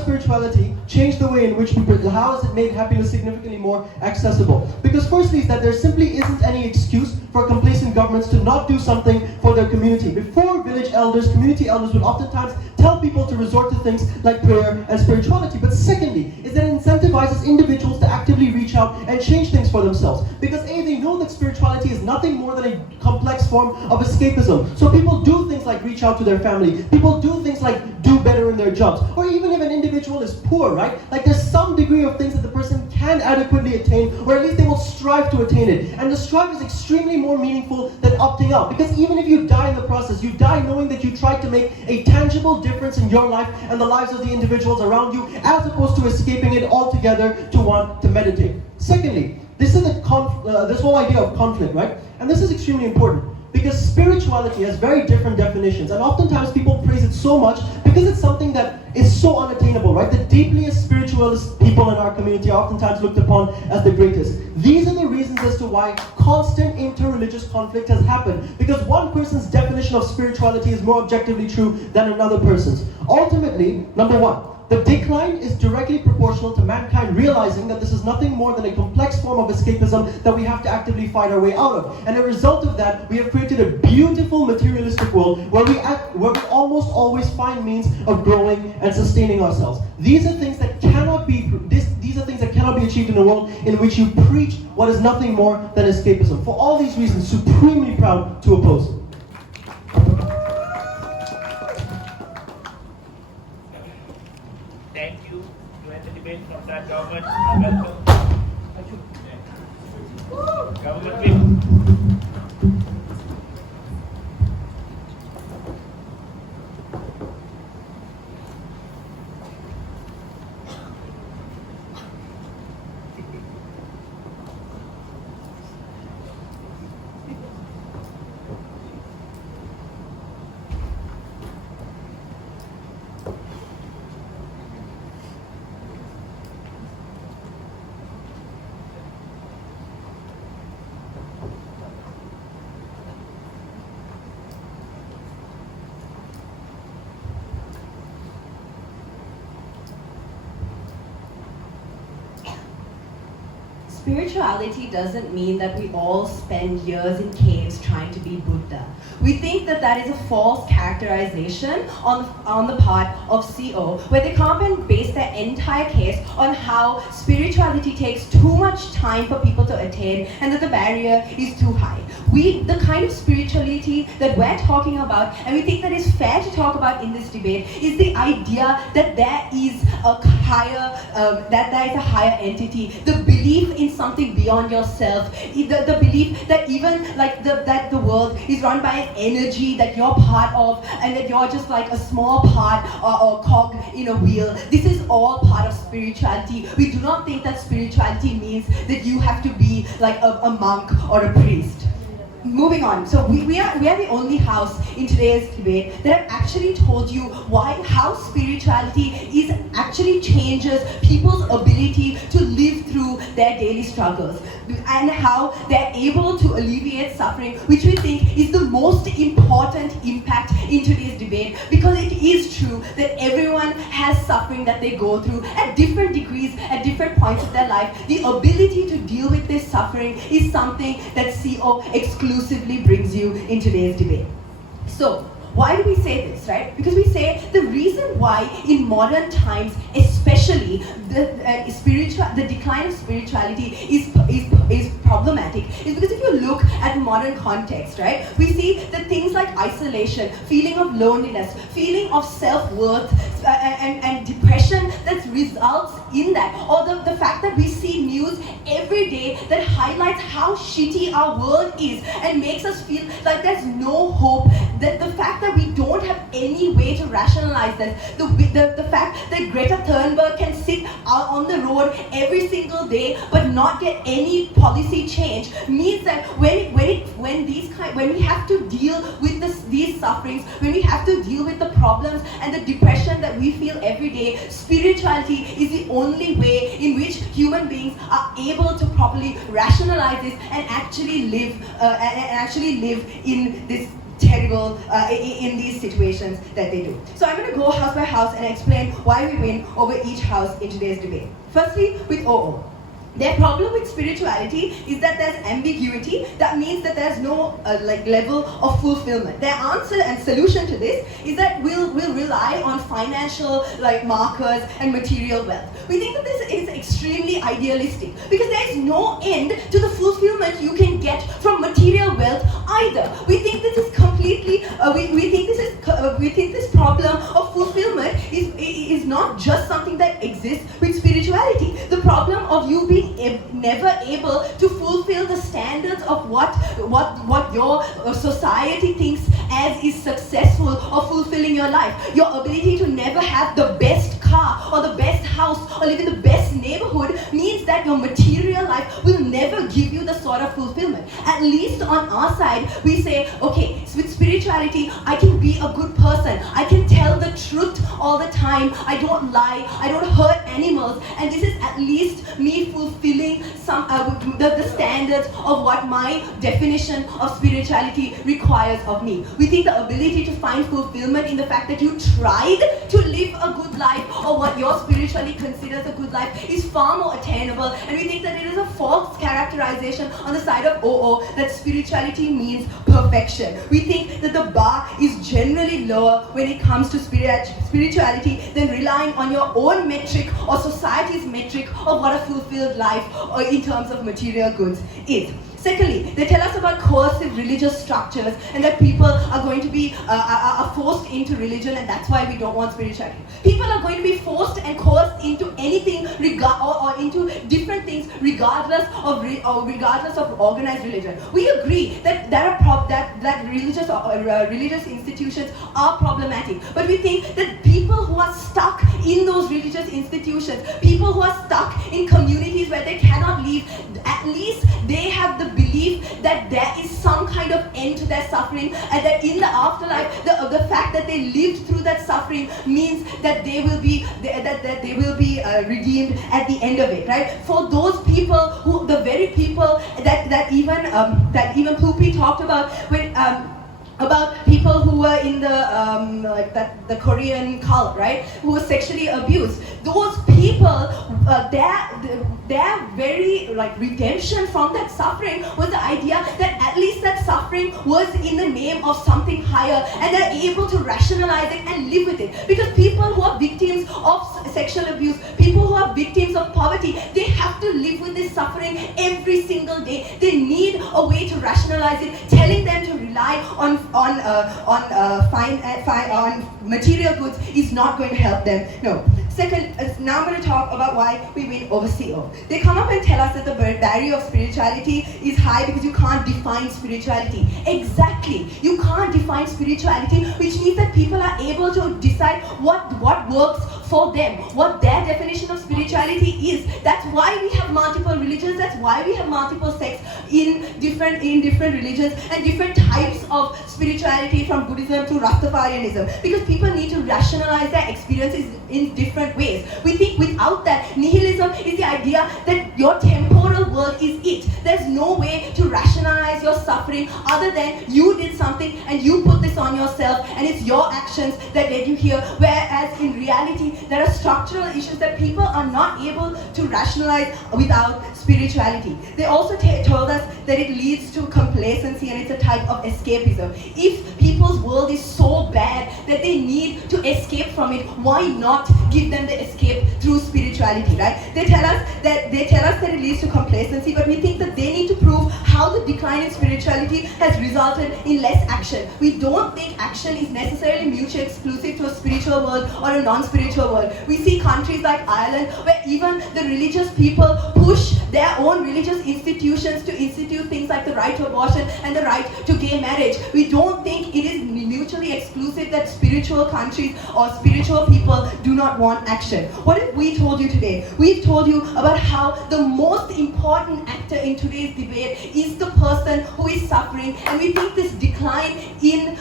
spirituality changed the way in which how has it made happiness significantly more accessible? Because firstly is that there simply isn't any excuse for complacent governments to not do something for their community. Before village elders, community elders would oftentimes tell people to resort to things like prayer and spirituality. But secondly, is that it incentivizes individuals to actively reach out and change things for themselves. Because A, they know that spirituality is nothing more than a complex form of escapism. So people do things like reach out to their family. People do things like do better in their jobs. Or even if an individual is poor, right? Like there's some degree of things that the person can can adequately attain, or at least they will strive to attain it. And the strive is extremely more meaningful than opting out, because even if you die in the process, you die knowing that you tried to make a tangible difference in your life and the lives of the individuals around you, as opposed to escaping it altogether to want to meditate. Secondly, this is this whole idea of conflict, right? And this is extremely important, because spirituality has very different definitions, and oftentimes people praise it so much because it's something that is so unattainable, right? The deepest spiritualist people in our community are oftentimes looked upon as the greatest. These are the reasons as to why constant inter-religious conflict has happened, because one person's definition of spirituality is more objectively true than another person's. Ultimately, number one, the decline is directly proportional to mankind realizing that this is nothing more than a complex form of escapism that we have to actively fight our way out of. And a result of that, we have created a beautiful materialistic world where we almost always find means of growing and sustaining ourselves. These are things that cannot be achieved in a world in which you preach what is nothing more than escapism. For all these reasons, supremely proud to oppose. Thank you to end the debate from that government. Welcome. Government whip. Spirituality doesn't mean that we all spend years in caves trying to be Buddha. We think that that is a false characterization on the part of CO, where they come and base their entire case on how spirituality takes too much time for people to attain and that the barrier is too high. The kind of spirituality that we're talking about, and we think that is fair to talk about in this debate, is the idea that there is a higher entity, the belief in something beyond yourself, the belief that even that the world is run by an energy that you're part of, and that you're just like a small part or cog in a wheel. This is all part of spirituality. We do not think that spirituality means that you have to be like a monk or a priest. Moving on, so we are the only house in today's debate that have actually told you how spirituality actually changes people's ability to live through their daily struggles, and how they're able to alleviate suffering, which we think is the most important impact in today's debate, because it is true that everyone has suffering that they go through at different degrees, at different points of their life. The ability to deal with this suffering is something that CO exclusively brings you in today's debate. So, why do we say this, right? Because we say the reason why in modern times, especially the decline of spirituality is problematic, is because if you look at modern context, right, we see that things like isolation, feeling of loneliness, feeling of self-worth, and depression that results in that, or the fact that we see news every day that highlights how shitty our world is and makes us feel like there's no hope, that the fact that we don't have any way to rationalize this, the fact that Greta Thunberg can sit out on the road every single day but not get any policy change, means that when we have to deal with these sufferings, when we have to deal with the problems and the depression that we feel every day, spirituality is the only way in which human beings are able to properly rationalize this and actually live in this terrible in these situations that they do. So I'm going to go house by house and explain why we win over each house in today's debate. Firstly, with OO. Their problem with spirituality is that there's ambiguity. That means that there's no level of fulfillment. Their answer and solution to this is that we'll rely on financial markers and material wealth. We think that this is extremely idealistic because there is no end to the fulfillment you can get from material wealth either. We think this is completely. We think this problem of fulfillment is not just something that exists with spirituality. The problem of you being never able to fulfill the standards of what your society thinks as is successful or fulfilling your life. Your ability to never have the best car or the best house or live in the best neighborhood means that your material life will never give you the sort of fulfillment. At least on our side, we say, okay, with spirituality, I can be a good person. I can tell the truth all the time. I don't lie. I don't hurt animals. And this is at least me fulfilling some the standards of what my definition of spirituality requires of me. We think the ability to find fulfillment in the fact that you tried to live a good life or what your spiritually considers a good life is far more attainable, and we think that it is a false characterization on the side of OO that spirituality means perfection. We think that the bar is generally lower when it comes to spirituality than relying on your own metric or society's metric of what a fulfilled life or in terms of material goods is. Secondly, they tell us about coercive religious structures and that people are going to be are forced into religion, and that's why we don't want spirituality. People are going to be forced and coerced into anything or into different things regardless of organized religion. We agree that that religious institutions are problematic, but we think that people who are stuck in those religious institutions, people who are stuck in communities where they cannot leave, at least they have the belief that there is some kind of end to their suffering, and that in the afterlife, the fact that they lived through that suffering means that they will be redeemed at the end of it, right? For those people who, the very people that even Pupi talked about when. About people who were in the Korean cult, right? Who were sexually abused. Those people, their very redemption from that suffering was the idea that at least that suffering was in the name of something higher, and they're able to rationalize it and live with it. Because people who are victims of sexual abuse, people who are victims of poverty, they have to live with this suffering every single day. They need a way to rationalize it. Telling them to rely on material goods is not going to help them. No. Second, now I'm going to talk about why we win over CO. They come up and tell us that the barrier of spirituality is high because you can't define spirituality. Exactly. You can't define spirituality, which means that people are able to decide what works for them, what their definition of spirituality is. That's why we have multiple religions. That's why we have multiple sects in different religions and different types of spirituality, from Buddhism to Rastafarianism, because people need to rationalize their experiences in different ways. We think without that, nihilism is the idea that your temporal world is it. There's no way to rationalize your suffering other than you did something and you put this on yourself and it's your actions that led you here. Whereas in reality, there are structural issues that people are not able to rationalize without spirituality. They also told us that it leads to complacency and it's a type of escapism. If people's world is so bad that they need to escape from it, why not give them the escape through spirituality, right? They tell us that it leads to complacency, but we think that they need to prove how the decline in spirituality has resulted in less action. We don't think action is necessarily mutually exclusive to a spiritual world or a non-spiritual world. We see countries like Ireland where even the religious people push their own religious institutions to institute things like the right to abortion and the right to gay marriage. We don't think it is mutually exclusive that spiritual countries or spiritual people do not want action. What if we told you today? We've told you about how the most important actor in today's debate is the person who is suffering, and we think this decline in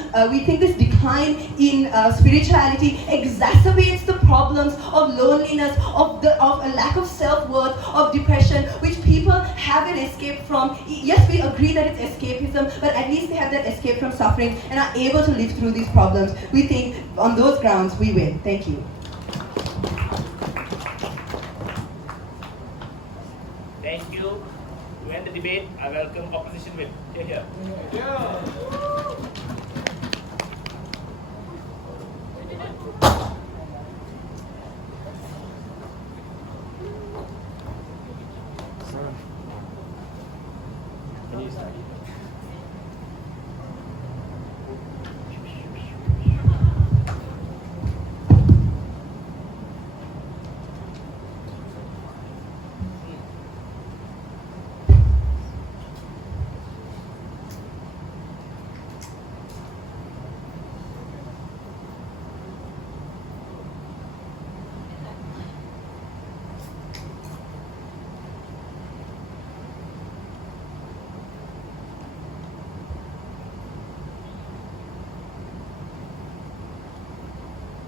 spirituality exacerbates the problems of loneliness, of a lack of self-worth, of depression, which people have an escape from. Yes, we agree that it's escapism, but at least they have that escape from suffering and are able to live through these problems. We think on those grounds we win. Thank you. Thank you. To end the debate, I welcome opposition with here.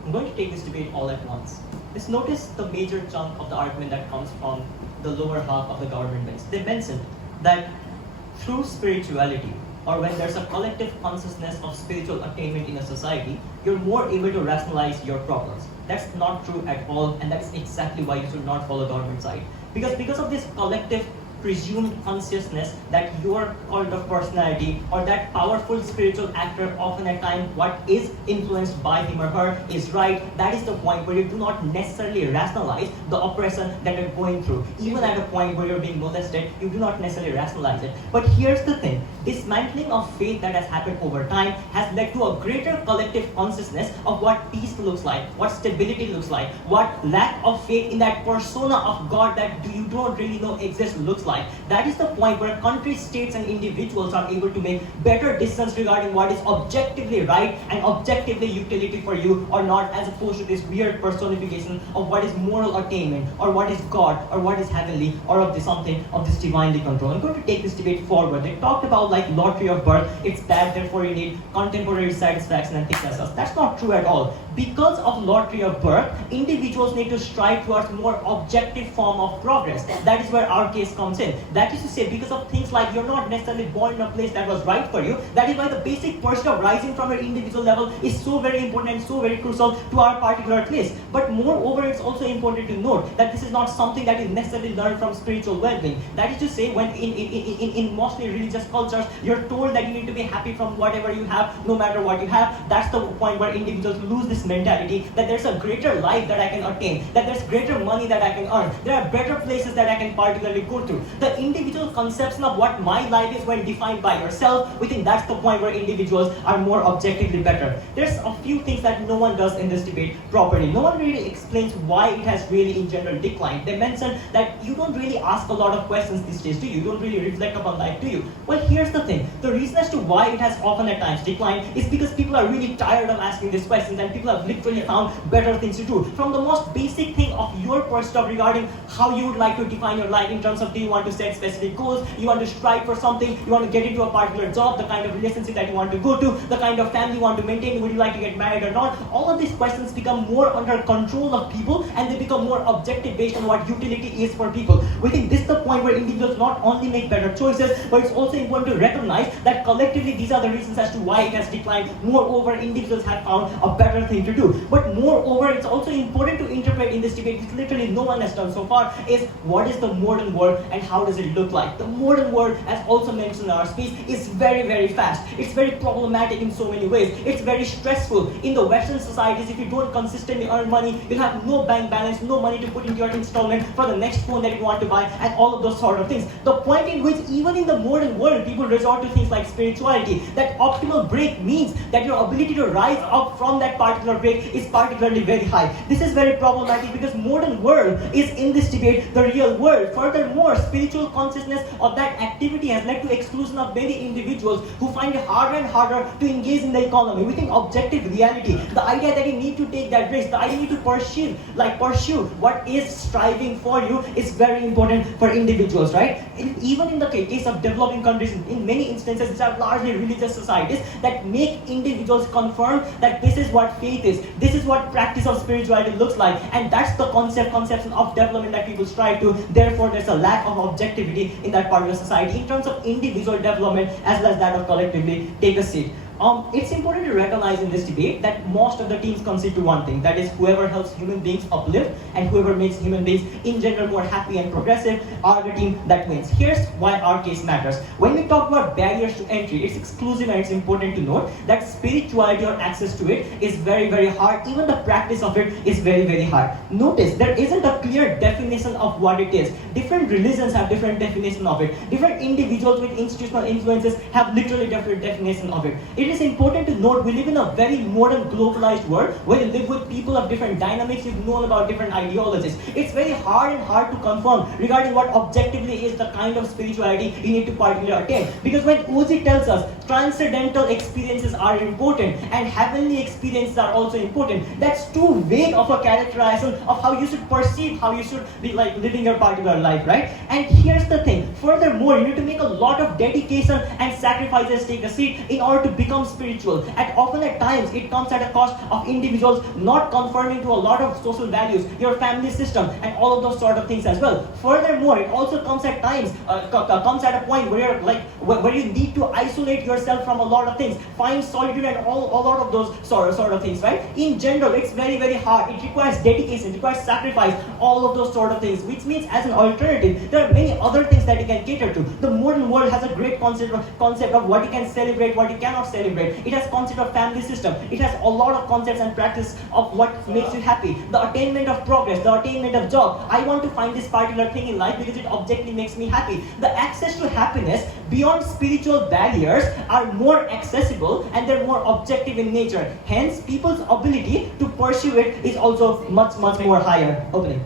I'm going to take this debate all at once. Let's notice the major chunk of the argument that comes from the lower half of the government. They mentioned that through spirituality, or when there's a collective consciousness of spiritual attainment in a society, you're more able to rationalize your problems. That's not true at all, and that's exactly why you should not follow government side. Because of this collective presumed consciousness that your cult of personality or that powerful spiritual actor often at times what is influenced by him or her is right, that is the point where you do not necessarily rationalize the oppression that you're going through. Even at a point where you're being molested, you do not necessarily rationalize it. But here's the thing, dismantling of faith that has happened over time has led to a greater collective consciousness of what peace looks like, what stability looks like, what lack of faith in that persona of God that you don't really know exists looks like. That is the point where countries, states, and individuals are able to make better decisions regarding what is objectively right and objectively utility for you or not, as opposed to this weird personification of what is moral attainment or what is God or what is heavenly or of this something of this divinely control. I'm going to take this debate forward. They talked about like lottery of birth, it's bad, therefore you need contemporary satisfaction and things like that. That's not true at all. Because of lottery of birth, individuals need to strive towards more objective form of progress. That is where our case comes in. That is to say, because of things like you're not necessarily born in a place that was right for you, that is why the basic pursuit of rising from your individual level is so very important and so very crucial to our particular place. But moreover, it's also important to note that this is not something that is necessarily learned from spiritual well-being. That is to say, when in mostly religious cultures, you're told that you need to be happy from whatever you have, no matter what you have. That's the point where individuals lose this mentality that there's a greater life that I can attain, that there's greater money that I can earn, there are better places that I can particularly go to. The individual conception of what my life is when defined by yourself, we think that's the point where individuals are more objectively better. There's a few things that no one does in this debate properly. No one really explains why it has really in general declined. They mention that you don't really ask a lot of questions these days, do you? You don't really reflect upon life, do you? Well, here's the thing. The reason as to why it has often at times declined is because people are really tired of asking these questions and people have literally found better things to do. From the most basic thing of your perspective regarding how you would like to define your life in terms of do you want to set specific goals, you want to strive for something, you want to get into a particular job, the kind of relationship that you want to go to, the kind of family you want to maintain, would you like to get married or not, all of these questions become more under control of people and they become more objective based on what utility is for people. We think this is the point where individuals not only make better choices, but it's also important to recognize that collectively these are the reasons as to why it has declined. Moreover, individuals have found a better thing to do. But moreover, it's also important to interpret in this debate, which literally no one has done so far, is what is the modern world and how does it look like? The modern world, as also mentioned in our speech, is very, very fast. It's very problematic in so many ways. It's very stressful. In the Western societies, if you don't consistently earn money, you'll have no bank balance, no money to put into your installment for the next phone that you want to buy, and all of those sort of things. The point in which even in the modern world, people resort to things like spirituality. That optimal break means that your ability to rise up from that particular break is particularly very high. This is very problematic because modern world is in this debate the real world. Furthermore, spiritual consciousness of that activity has led to exclusion of many individuals who find it harder and harder to engage in the economy. We think objective reality, the idea that you need to take that risk, the idea you need to pursue what is striving for you is very important for individuals, right? Even in the case of developing countries, in many instances, these are largely religious societies that make individuals confirm that this is what faith is, this is what practice of spirituality looks like, and that's the conception of development that people strive to. Therefore, there's a lack of objectivity in that part of the society in terms of individual development as well as that of collectively take a seat. It's important to recognize in this debate that most of the teams concede to one thing, that is whoever helps human beings uplift and whoever makes human beings in general more happy and progressive are the team that wins. Here's why our case matters. When we talk about barriers to entry, it's exclusive and it's important to note that spirituality or access to it is very, very hard. Even the practice of it is very, very hard. Notice there isn't a clear definition of what it is. Different religions have different definition of it. Different individuals with institutional influences have literally different definition of it. It is important to note we live in a very modern globalized world where you live with people of different dynamics, you've known about different ideologies. It's very hard to confirm regarding what objectively is the kind of spirituality you need to particularly attain. Because when Ozi tells us transcendental experiences are important and heavenly experiences are also important, that's too vague of a characterization of how you should perceive, how you should be like living your particular life, right? And here's the thing, furthermore, you need to make a lot of dedication and sacrifices, take a seat, in order to become become spiritual. And often at times, it comes at a cost of individuals not conforming to a lot of social values, your family system, and all of those sort of things as well. Furthermore, it also comes at times, comes at a point where you're like, where you need to isolate yourself from a lot of things, find solitude and a lot of those sort of things, right? In general, it's very, very hard. It requires dedication, it requires sacrifice, all of those sort of things, which means as an alternative, there are many other things that you can cater to. The modern world has a great concept of what you can celebrate, what you cannot celebrate. It has concept of family system. It has a lot of concepts and practice of what makes you happy. The attainment of progress, the attainment of job. I want to find this particular thing in life because it objectively makes me happy. The access to happiness beyond spiritual barriers are more accessible and they're more objective in nature. Hence, people's ability to pursue it is also much more higher. Opening.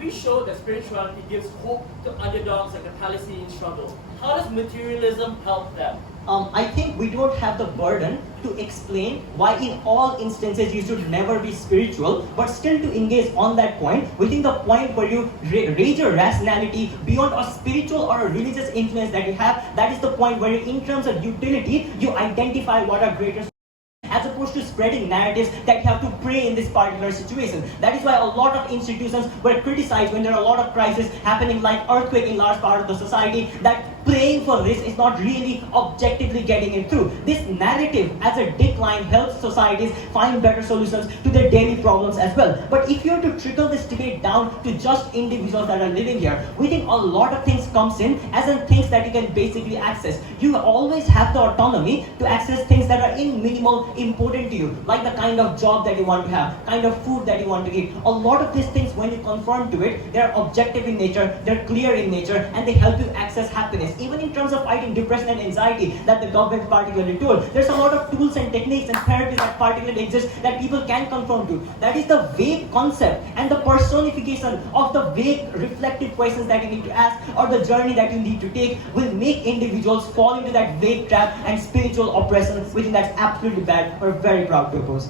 We show that spirituality gives hope to underdogs like the Palestinian struggle. How does materialism help them? I think we don't have the burden to explain why in all instances you should never be spiritual, but still to engage on that point. We think the point where you raise your rationality beyond a spiritual or a religious influence that you have, that is the point where you, in terms of utility, you identify what are greater, as opposed to spreading narratives that you have to pray in this particular situation. That is why a lot of institutions were criticized when there are a lot of crises happening, like earthquake in large part of the society, that praying for this is not really objectively getting it through. This narrative as a decline helps societies find better solutions to their daily problems as well. But if you were to trickle this debate down to just individuals that are living here, we think a lot of things comes in as in things that you can basically access. You always have the autonomy to access things that are in minimal important to you, like the kind of job that you want to have, kind of food that you want to eat. A lot of these things, when you conform to it, they're objective in nature, they're clear in nature, and they help you access happiness. Even in terms of fighting depression and anxiety that the government particularly told, there's a lot of tools and techniques and therapies that particularly exist that people can conform to. That is the vague concept and the personification of the vague reflective questions that you need to ask or the journey that you need to take will make individuals fall into that vague trap and spiritual oppression, which that's absolutely bad. We're very proud to oppose.